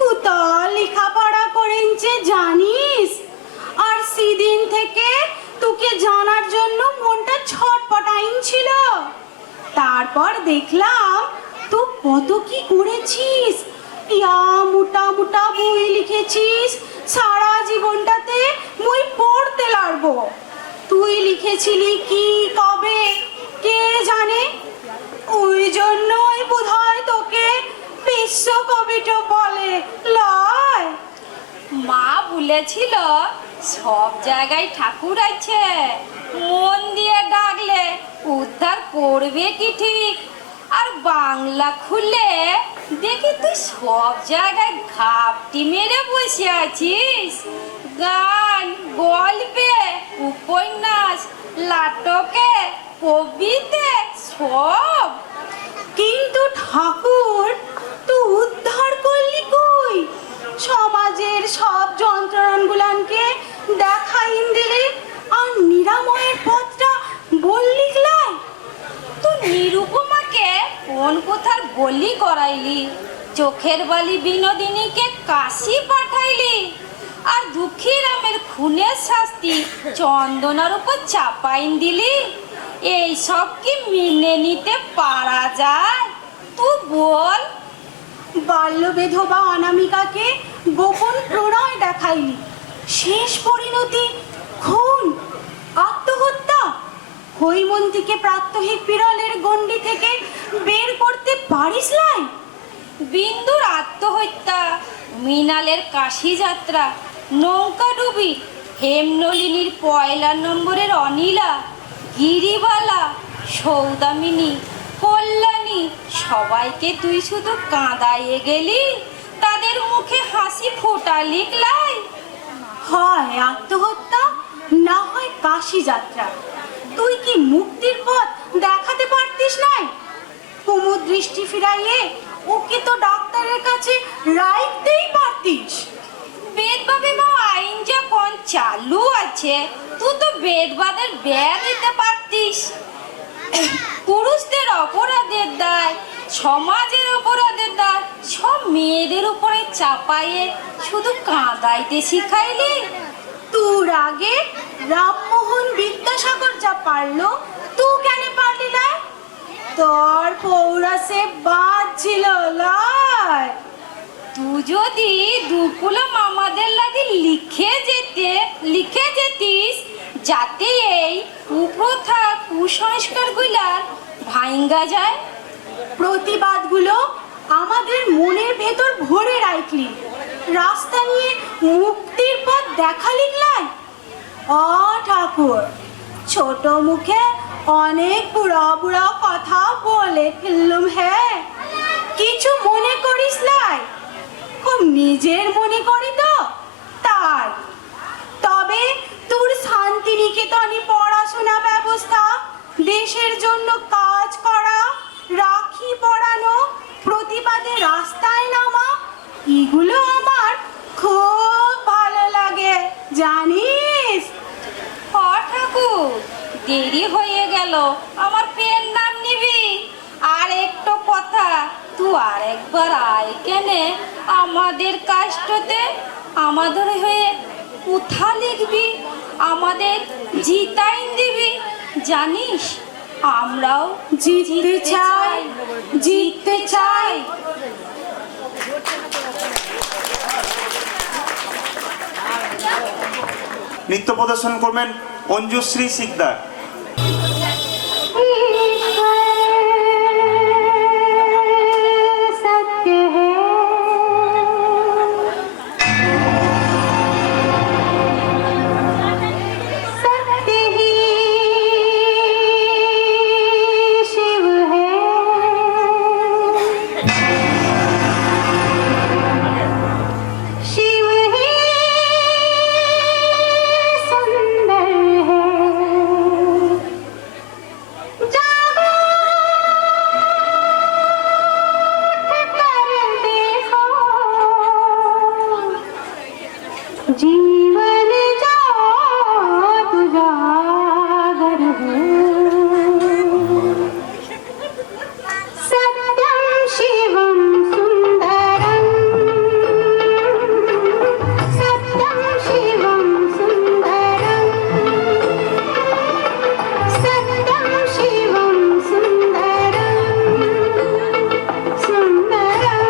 কত লেখাপড়া করেছে জানিস। আর সেদিন থেকে তোকে জানার জন্য মনটা ছটপটাইন ছিল। তারপর দেখলাম তুই কত কি করেছিস, ইয়া মোটা মোটা বই লিখেছিস, সারা জীবনটাতে মই পড়তে লাগবো। তুই লিখেছিলি কি কবে কে জানে, ওই জন্যই বোধহয় তোকে বিশ্বকবিটা বলে লয়। মা বলেছিল সব জায়গায় ঠাকুর আছে, মন দিয়ে ডাকলে উদ্ধার করবে কি ঠিক। আর বাংলা খুলে দেখি তুই সব জায়গায় ঘাপটি মেরে বসে আছিস, গান, গল্পে, উপন্যাস, নাটকে, কবিতে সব। কিন্তু ঠাকুর তুই উদ্ধার করলি কই? সমাজের সব যন্ত্রণাগুলানকে দেখাইন দিলি আর নিরাময়ের পথটা বললি লাই। তুই নিরুপমাকে কোন কোথার বলি করাইলি, চোখের বালি বিনোদিনীকে কাশি পাঠাইলি, আর দুঃখী রামের খুনের শাস্তি চন্দনার উপর চাপাইন দিলি। এই সব কি মেনে নিতে পারা যায়? তুই বল। বাল্য বিধবা অনামিকাকে গোপন প্রণয় দেখাইলি, শেষ পরিণতি খুন, আত্মহত্যা। হৈমন্তীকে প্রাত্যহিক বিড়ালের গণ্ডি থেকে বের করতে পারিস লাই? বিন্দুর আত্মহত্যা, মৃণালের কাশি যাত্রা, নৌকাডুবি, হেমনলিনীর পয়লা নম্বরের অনিলা, গিরিবালা, সৌদামিনী, কল্যাণী, সবাইকে তুই শুধু কাঁদাইয়ে গেলি, তাদের মুখে হাসি ফোটালি লাই। হয় আত্মহত্যা, না হয় কাশি যাত্রা। তুই কি মুক্তির পথ দেখাতে পারতিস নাই? কুমুদ দৃষ্টি ফিরাইয়ে ওকে তো ডাক্তারের কাছে রাইতেই পারতিস। বেদবা বিবাহ আইন যখন চালু আছে, তুই তো বেদবাদের ব্যয় দিতে পারতিস। পুরুষদের অপরাধের দায়, সমাজের অপরাধের দায় সব মেয়েদের উপরে চাপাইয়ে শুধু কাঁদাইতে শিখাইলি। তোর আগে রামমোহন বিদ্যাসাগর যা পারলো, তুই কেন পারলি না? তোর পৌরাসে বাদ ছিল লয়। তুই যদি দুকুলো মামাদের লাগি লিখে যেতিস, যাতে এই কুপ্রথা কুসংস্কার গুলার ভাঙ্গা যায়। প্রতিবাদগুলো আমাদের মনের ভেতর ভরে রাখলি, রাস্তা নিয়ে মুক্তির পথ দেখালি লাই। ঠাকুর, ছোট মুখে অনেক বুড়া বুড়া কথা বলে ফেললুম। হ্যাঁ, কিছু মনে করিস লাই, খুব নিজের মনে করি তো তাই। তবে তোর শান্তিনিকেতনে পড়াশোনা ব্যবস্থা, দেশের জন্য কাজ করা, রাখি পড়ানো, প্রতিবাদে রাস্তায় নামা, এগুলো আমার খুব ভালো লাগে জানিস। ঠাকুর, দেরি হয়ে গেল, আমার পেন নাম নিবি। আর একটু কথা, তুই আর একবার আয় কেনে আমাদের কাস্টতে, আমাদের হয়ে উঠা লিখবি, আমাদের জিতাইন দিবি। জানিস, আমরাও জিততে চাই, জিততে চাই। নৃত্য প্রদর্শন করবেন অঞ্জুশ্রী শিকদার। जीवन जात जागर है, सत्यम शिवम सुंदरम, सत्यम शिवम सुंदरम, सत्यम शिवम सुंदरम, सुंदरम।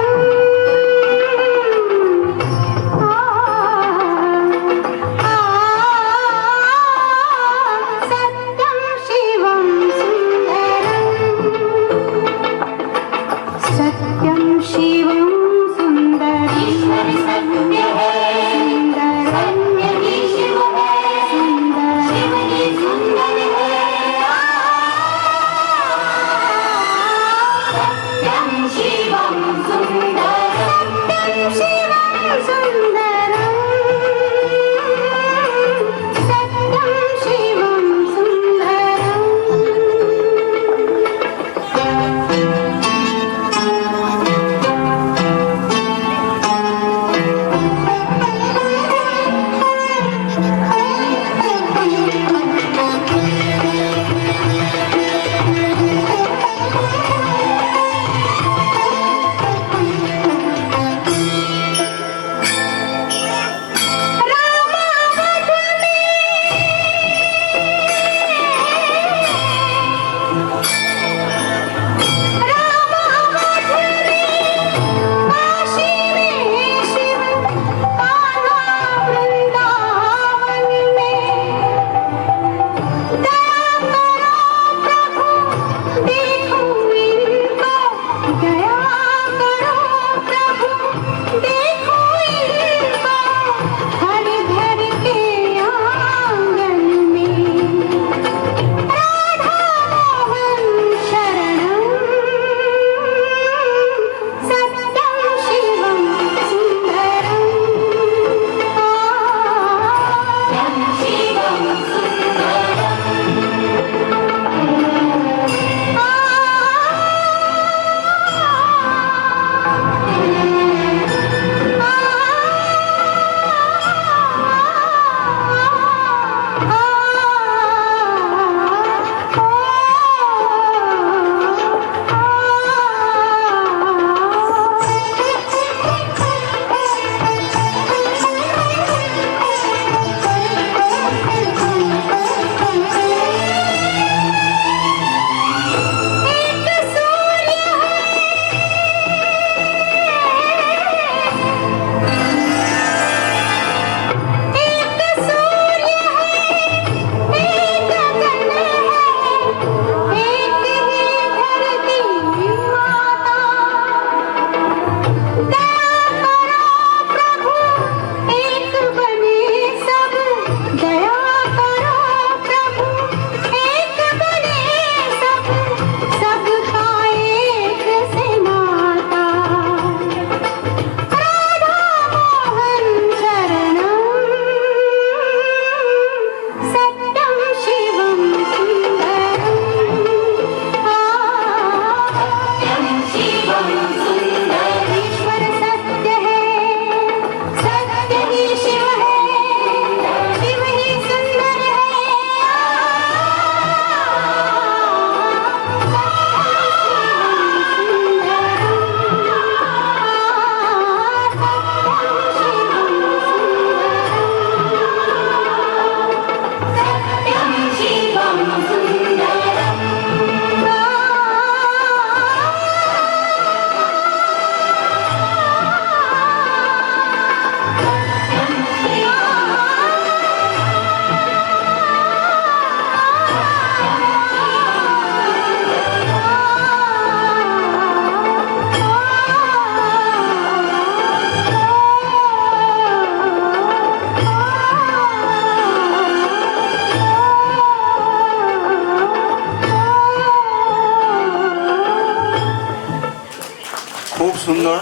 সুন্দর।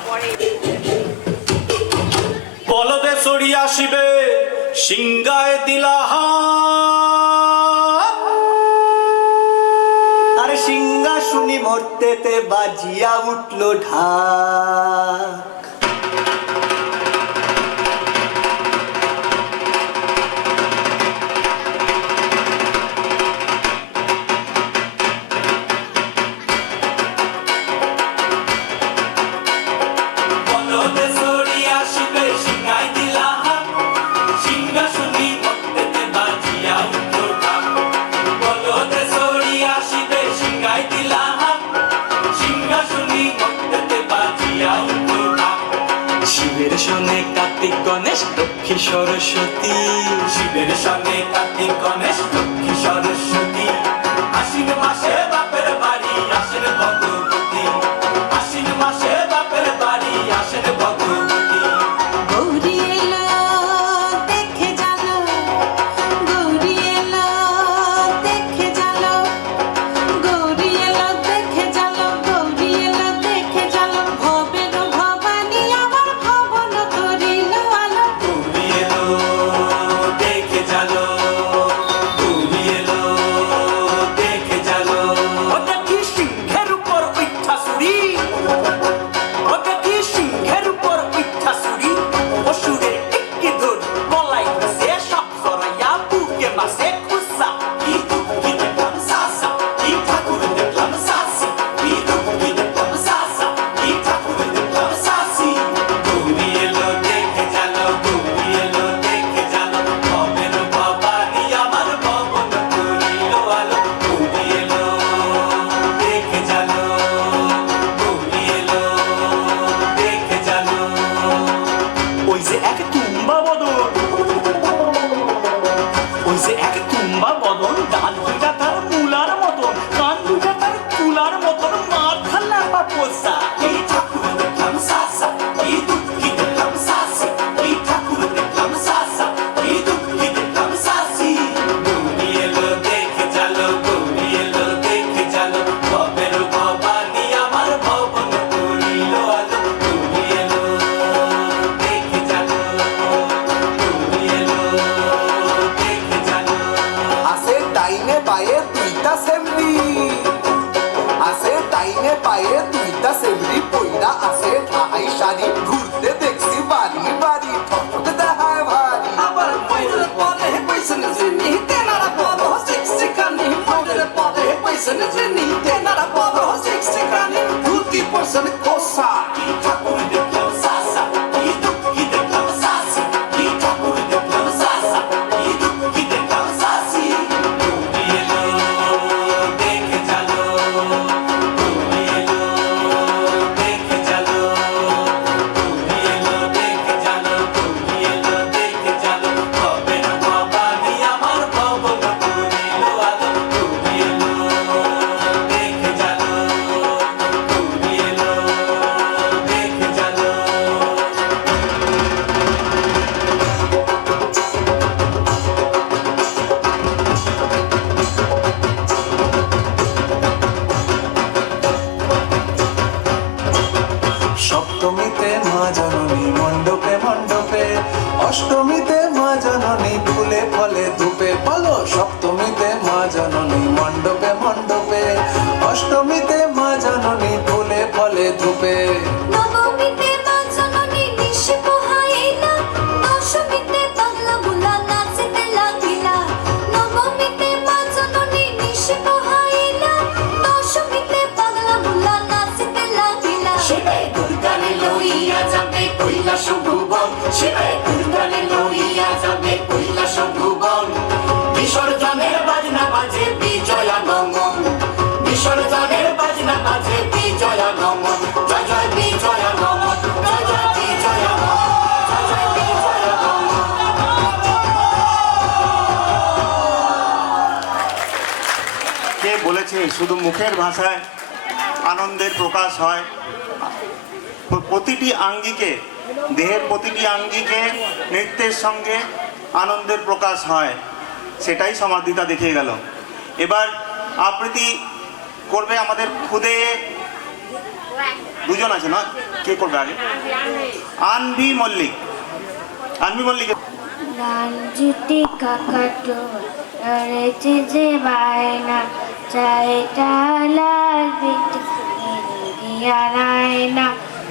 বলদে সরিয়া আসিবে সিংগায় দিলা আরে সিংহাসনী মর্তেতে বাজিয়া উঠলো ঢাক বলদে সরিয়া আসিবে সিংগায় দিলা সিংহাসনী মর্তেতে বাজিয়া উঠলো ঢাক বলদে সরিয়া আসিবে সিংগায় দিলা সিংহাসনী মর্তেতে বাজিয়া উঠলো ঢাক শিবের সঙ্গে কার্তিক গণেশ লক্ষ্মী সরস্বতী শিবের সঙ্গে কার্তিক গণেশ লক্ষ্মী সরস্বতী আশ্বিন মাসে বাপের বাড়ি আসেন ভগবতী আশ্বিন মাসে বাপের বাড়ি আসেন ভগবতী গৌরী এলো দেখে জানো গৌরী এলো দেখে জানো গৌরী এলো দেখে জানো গৌরী এলো দেখে জানো ভবের ভবানী আমার ভবন করিল আলো গৌরী এলো দেখে জানো গৌরী এলো দেখে জানো ওটা কি সিংহের উপর উঠা সুরি ওটা কি সিংহের উপর উঠা সুরি অসুরের টিকি ধর গলায় সে সব সরাইয়া বুকে মাসে খুসা কি দুঃখী দেখলাম সাসা কি ঠাকুর দেখলাম সাসি কি দুঃখী দেখলাম সাসা কি ঠাকুর দেখলাম সাসি গৌরী এলো দেখে জানো গৌরী এলো দেখে জানো ভবের ভবানী আমার ভবন করিল আলো গৌরী এলো দেখে জানো গৌরী এলো দেখে জানো ওই যে এক তুম্বা বদন ওই যে এক তুম্বা বদন ডাল দুটা তার মূলার মতন কান দুটা তার তুলার মতন মাথা লাপা পোষা এই ঠাকুর দেখলাম সাসা এই দুঃখী দেখলাম সাসি এই ঠাকুর দেখলাম সাসা এই দুঃখী দেখলাম সাসি গৌরী এলো দেখে জানো গৌরী এলো দেখে জানো ভবের ভবানী আমার ভবন করিল আলো গৌরী এলো দেখে জানো গৌরী এলো দেখে জানো আসে ডাইনে পায়ে দুইটা সেমরি আসে ডাইনে পায়ে দুইটা সেমরি পইরা আসে ঠাই শাড়ি ঘুরতে দেখছি বাড়ি বাড়ি ঠকতে দেখায় ভারী আবার ময়ূরের পদে পয়সন জিনি তেনারা পদ শিক্ষিকানি ময়ূরের পদে পয়সন জিনি তেনারা পদ শিক্ষিকানি ধুতি পয়সন কোসা কি ঠাকুর দেখলাম সাসা কি দুঃখী দেখলাম সাসি কি ঠাকুর দেখলাম সাসা কি দুঃখী দেখলাম সাসি গৌরী এলো দেখে জানো গৌরী এলো দেখে জানো গৌরী এলো দেখে জানো গৌরী এলো দেখে জানো ভবের ভবানী আমার ভবন করিল আলো গৌরী এলো দেখে জানো গৌরী এলো দেখে জানো সপ্তমীতে মা জননী মণ্ডপে মণ্ডপে অষ্টমীতে মা জননী ফুলে ফলে ধূপে বলো সপ্তমীতে মা জননী মণ্ডপে মণ্ডপে অষ্টমীতে মা জননী ফুলে ফলে ধূপে নবমীতে মা জননী নিশি পোহাইলা দশমীতে বাংলা বুলা নাচতে লাগিলা নবমীতে মা জননী নিশি পোহাইলা দশমীতে বাংলা বুলা নাচতে লাগিলা শিবে দুর্গানে লইয়া যাবে কৈলাস ভুবন শিবে দুর্গানে লইয়া যাবে কৈলাস ভুবন বিসর্জনের বাজনা বাজে বিজয়া গমন বিসর্জনের বাজনা বাজে বিজয়া গমন জয় জয় বিজয়া গমন জয় জয় বিজয়া গমন জয় জয় বিজয়া গমন কে বলেছে শুধু মুখের ভাষায় আনন্দের প্রকাশ হয় প্রতিটি আঙ্গিকে দেহের প্রতিটি আঙ্গিকে নৃত্যের সঙ্গে আনন্দের প্রকাশ হয় সেটাই সমাধিতা দেখিয়ে গেল এবার আবৃত্তি করবে আমাদের খুদে দুজন আছে না, কে করবে আগে? আনভি মল্লিক। আনভি মল্লিক। লাল জুটি কাকাটো রয়েছে যে বায়না চাইটা লাল পিঠ দিয়া রায়না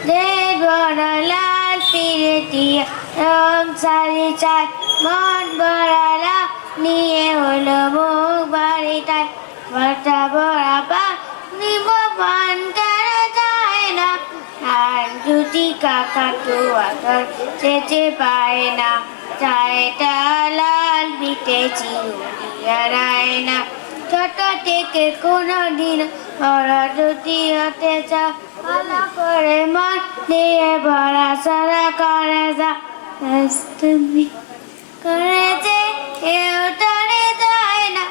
যে বড় লাল পিড়ে দিয়া রং সারি চাই মন বড়ালা নিয়ে হলো মুখ বাড়িটায় বাটা বড়া পা নিব পান করা যায় না আর জুটি কাকাটো আদর চেচে পায় না চাইটা লাল পিঠে চিরুনিয়া রায়না ছোট থেকে কোনো দিন বড় জুটি হতে চা ভালো করে মন দিয়ে বড়া সারা করে যা তুমি করেছে কেউ টরে যায় না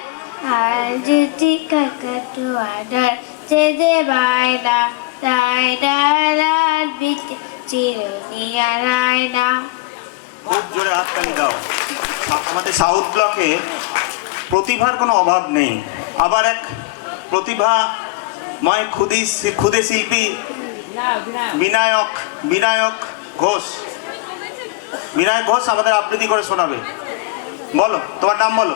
আর জুটি কাকাটো আদর চেচে পায় না চাইটা লাল পিঠে চিরুনিয়া রায়না। খুব জোরে হাততালি দাও। আমাদের সাউথ ব্লকে প্রতিভার কোনো অভাব নেই। আবার এক প্রতিভাময় ক্ষুদে শিল্পী বিনায়ক ঘোষ আমাদের আবৃত্তি করে শোনাবে। বলো, তোমার নাম বলো।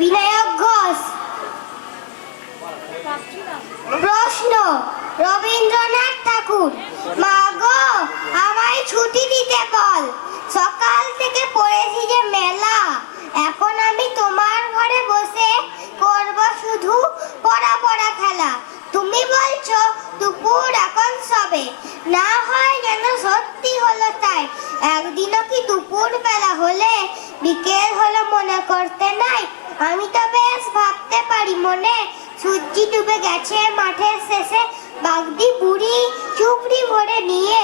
বিনায়ক ঘোষ। প্রশ্ন, রবীন্দ্রনাথ ঠাকুর। মা গো, আমায় ছুটি দিতে বল, সকাল থেকে পড়েছি যে মেলা, এখন আমি তোমার ঘরে বসে করব শুধু পড়া পড়া খেলা। তুমি বলছো দুপুর এখন সবে, না হয় যেন সত্যি হলো তাই, একদিনও কি দুপুর বেলা হলে বিকেল হলো মনে করতে নাই। আমি তো বেশ ভাবতে পারি মনে, সূর্যি ডুবে গেছে মাঠের শেষে, বাগদি বুড়ি চুপড়ি ভরে নিয়ে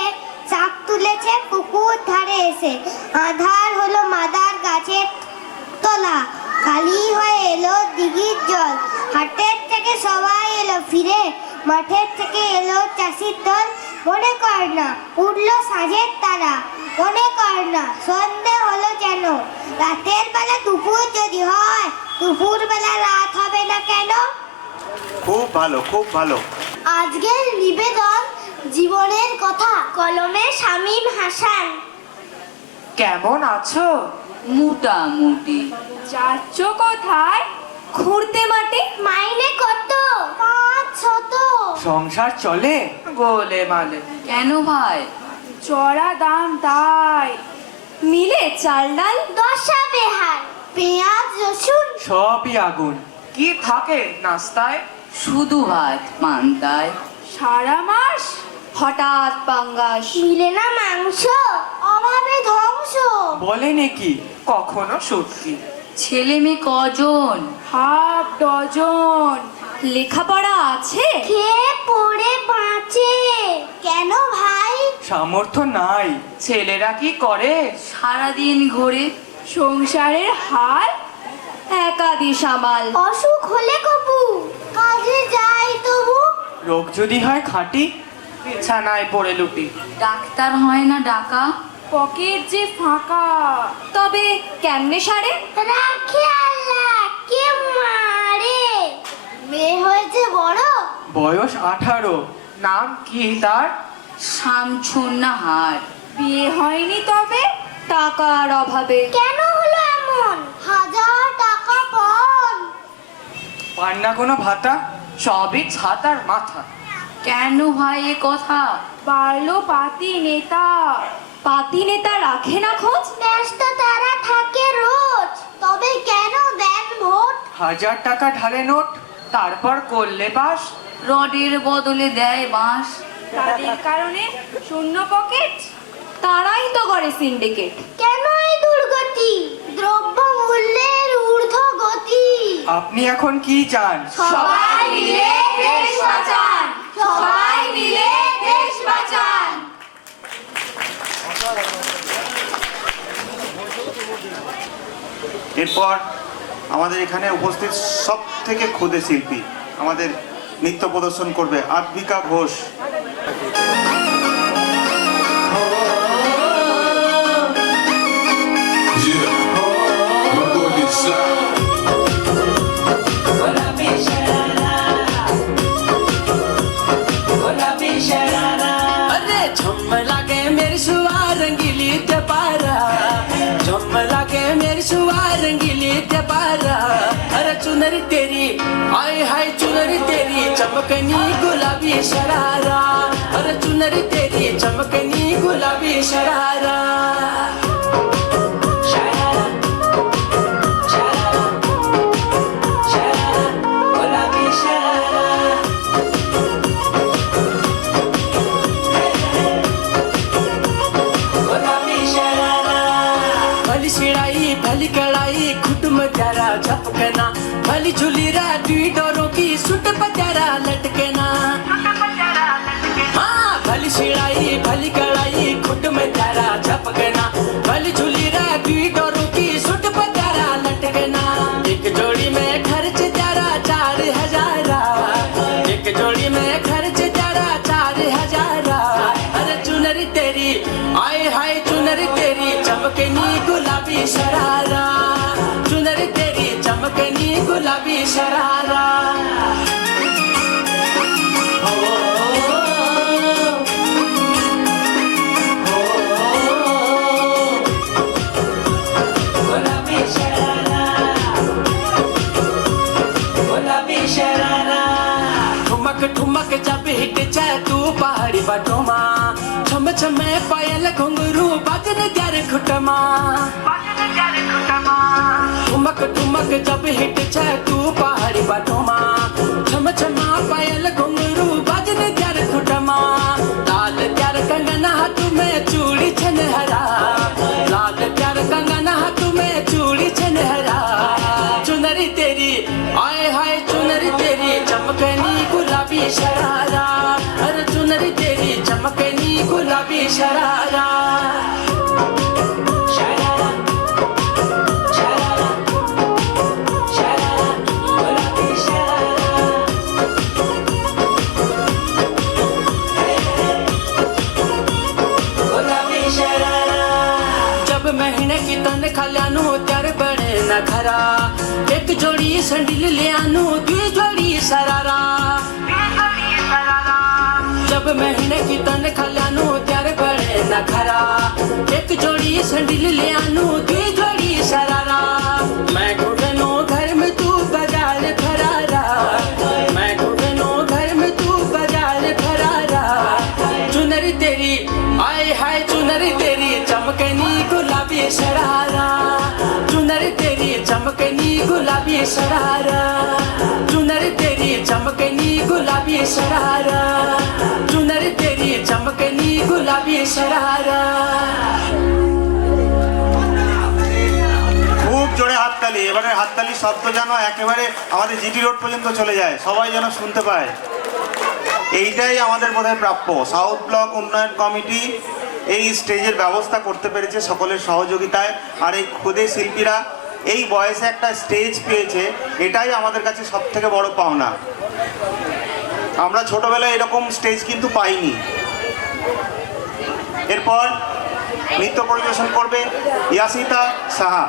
চাক তুলেছে পুকুর ধারে এসে, আধার হলো মাদার গাছের তলা, খালি হয়ে এলো দিঘির জল, হাটের থেকে সবাই এলো ফিরে, মাঠের থেকে এলো চাষির দল, মনে কর না উঠলো সাঁঝের তারা, মনে কর না সন্ধে হলো যেন, রাতের বেলা দুপুর যদি হয় দুপুর বেলা রাত হবে না কেন? খুব ভালো, খুব ভালো। আজকের নিবেদন জীবনের কথা, কলমে শামীম হাসান। কেমন আছো? মোটামুটি। যাচ্ছ কোথায়? ঘুরতে মাঠে। মাইনে কত? 500। সংসার চলে গোলে মালে? কেন ভাই? চড়া দাম তাই। মিলে চাল ডাল? দশা বেহার, পেঁয়াজ রসুন সবই আগুন। কি থাকে নাস্তায়? শুধু ভাত পান্তায়। সারা মাস হঠাৎ পাঙ্গাস। মিলে না মাংস, অভাবে ধ্বংস। বলে নাকি কখনো সত্যি? ছেলে মেয়ে কজন? Half dozen. লেখাপড়া আছে? খেয়ে পড়ে বাঁচে। কেন ভাই? সামর্থ্য নাই। ছেলেরা কি করে? সারাদিন ঘোরে। সংসারের হাল একাদি সামাল। অসুখ হলে কবু কাজে যাই তবু, রোগ যদি হয় খাঁটি বিছানায় পড়ে লুটি। ডাক্তার হয় না ডাকা? পকেট যে ফাঁকা। তবে কেমনে সারে? রাখে আল্লাহ কে মারে। মেয়ে হয়েছে বড়, বয়স 18। নাম কি তার? শামছুন্নাহার। বিয়ে হয়নি তবে? টাকার অভাবে। কেন হলো এমন? 1000 টাকা পান। পান না কোনো ভাতা? সবই ছাতার মাথা। কেন ভাই এ কথা? বাড়লো পাতি নেতা। পাতি নেতা রাখে না খোঁজ? ব্যস্ত তারা থাকে রোজ, তবে কেন দেন ভোট? 1000 টাকা ঢালে নোট, তারপর করলে পাস। রডের বদলে দেয় বাঁশ। তাদের কারণে শূন্য পকেট। তারাই তো করে সিন্ডিকেট। কেন এই দুর্গতি? দ্রব্য মূল্যের ঊর্ধ্বগতি। আপনি এখন কি চান? সবাই মিলে দেশ বাঁচান, সবাই মিলে দেশ বাঁচান। এরপর আমাদের এখানে উপস্থিত সব থেকে ক্ষুদে শিল্পী আমাদের নৃত্য প্রদর্শন করবে আদ্বিকা ঘোষ। Hola, mi चुनरी तेरी आए हाय चुनरी तेरी चमकनी गुलाबी शरारा अरे चुनरी तेरी चमकनी गुलाबी शरारा शरारा शरारा शरारा गुलाबी शरारा गुलाबी शरारा भली शिड़ाई भली कड़ाई खुटम प्यारा झपकना भली झुलीरा दुई डोरों की सुट पचारा लटकना हाँ भली शिड़ाई भली कड़ाई खुट में प्यारा झपकना भली झुलीरा दुई डोरों की सुट पचारा लटकना एक जोड़ी में खर्च तेरा 4,000 एक जोड़ी में खर्च तेरा 4,000 अरे चुनरी तेरी आए हाय चुनरी तेरी चमकनी गुलाबी शरारा चुनरी तेरी चमकनी गुलाबी शरारा गुलाबी शरारा गुलाबी शरारा ठुमक ठुमक जब हिट जाए तू पहाड़ी बटोमा छम छमे पायल घुंघरू बाजन ग्यार खुटमा ठुमक ठुमक जब हिट जाए तू पहाड़ी बटोमा छम छमा पायल घुंघरू बाजन ग्यार खुटमा लाल प्यार कंगना हाथ में चूड़ी छनहरा लाल प्यार कंगना हाथ में चूड़ी छनहरा चुनरी तेरी आए हाय चुनरी तेरी चमकनी गुलाबी शरारा अरे चुनरी तेरी चमकनी गुलाबी शरारा शरारा शरारा शरारा गुलाबी शरारा गुलाबी शरारा जब महीने की तनख्वाह ल्यानु त्यार बड़े न खरा एक जोड़ी संडिल ले आनु दुई जोड़ी शरारा जब महीने की तनख्वाह ल्यानु त्यार बड़े न खरा एक जोड़ी संडिल ले आनु दुई जोड़ी शरारा मैं घुटनो घर में तू बाजार फरारा मैं घुटनो घर में तू बाजार फरारा चुनरी तेरी आए हाय चुनरी तेरी चमकनी गुलाबी शरारा चुनरी तेरी चमकनी गुलाबी शरारा चुनरी तेरी चमकनी गुलाबी शरारा चुनरी तेरी चमकनी गुलाबी शरारा খুব জোরে হাততালি এবারে হাততালি শব্দ যেন একেবারে আমাদের জিটি রোড পর্যন্ত চলে যায় সবাই যেন শুনতে পায় এইটাই আমাদের বোধহয় প্রাপ্য সাউথ ব্লক উন্নয়ন কমিটি এই স্টেজের ব্যবস্থা করতে পেরেছে সকলের সহযোগিতায় আর এই খুদে শিল্পীরা এই বয়সে একটা স্টেজ পেয়েছে এটাই আমাদের কাছে সবথেকে বড় পাওনা আমরা ছোটবেলায় এরকম স্টেজ কিন্তু পাইনি এরপর নৃত্য পরিবেশন করবে ইয়াসিতা সাহা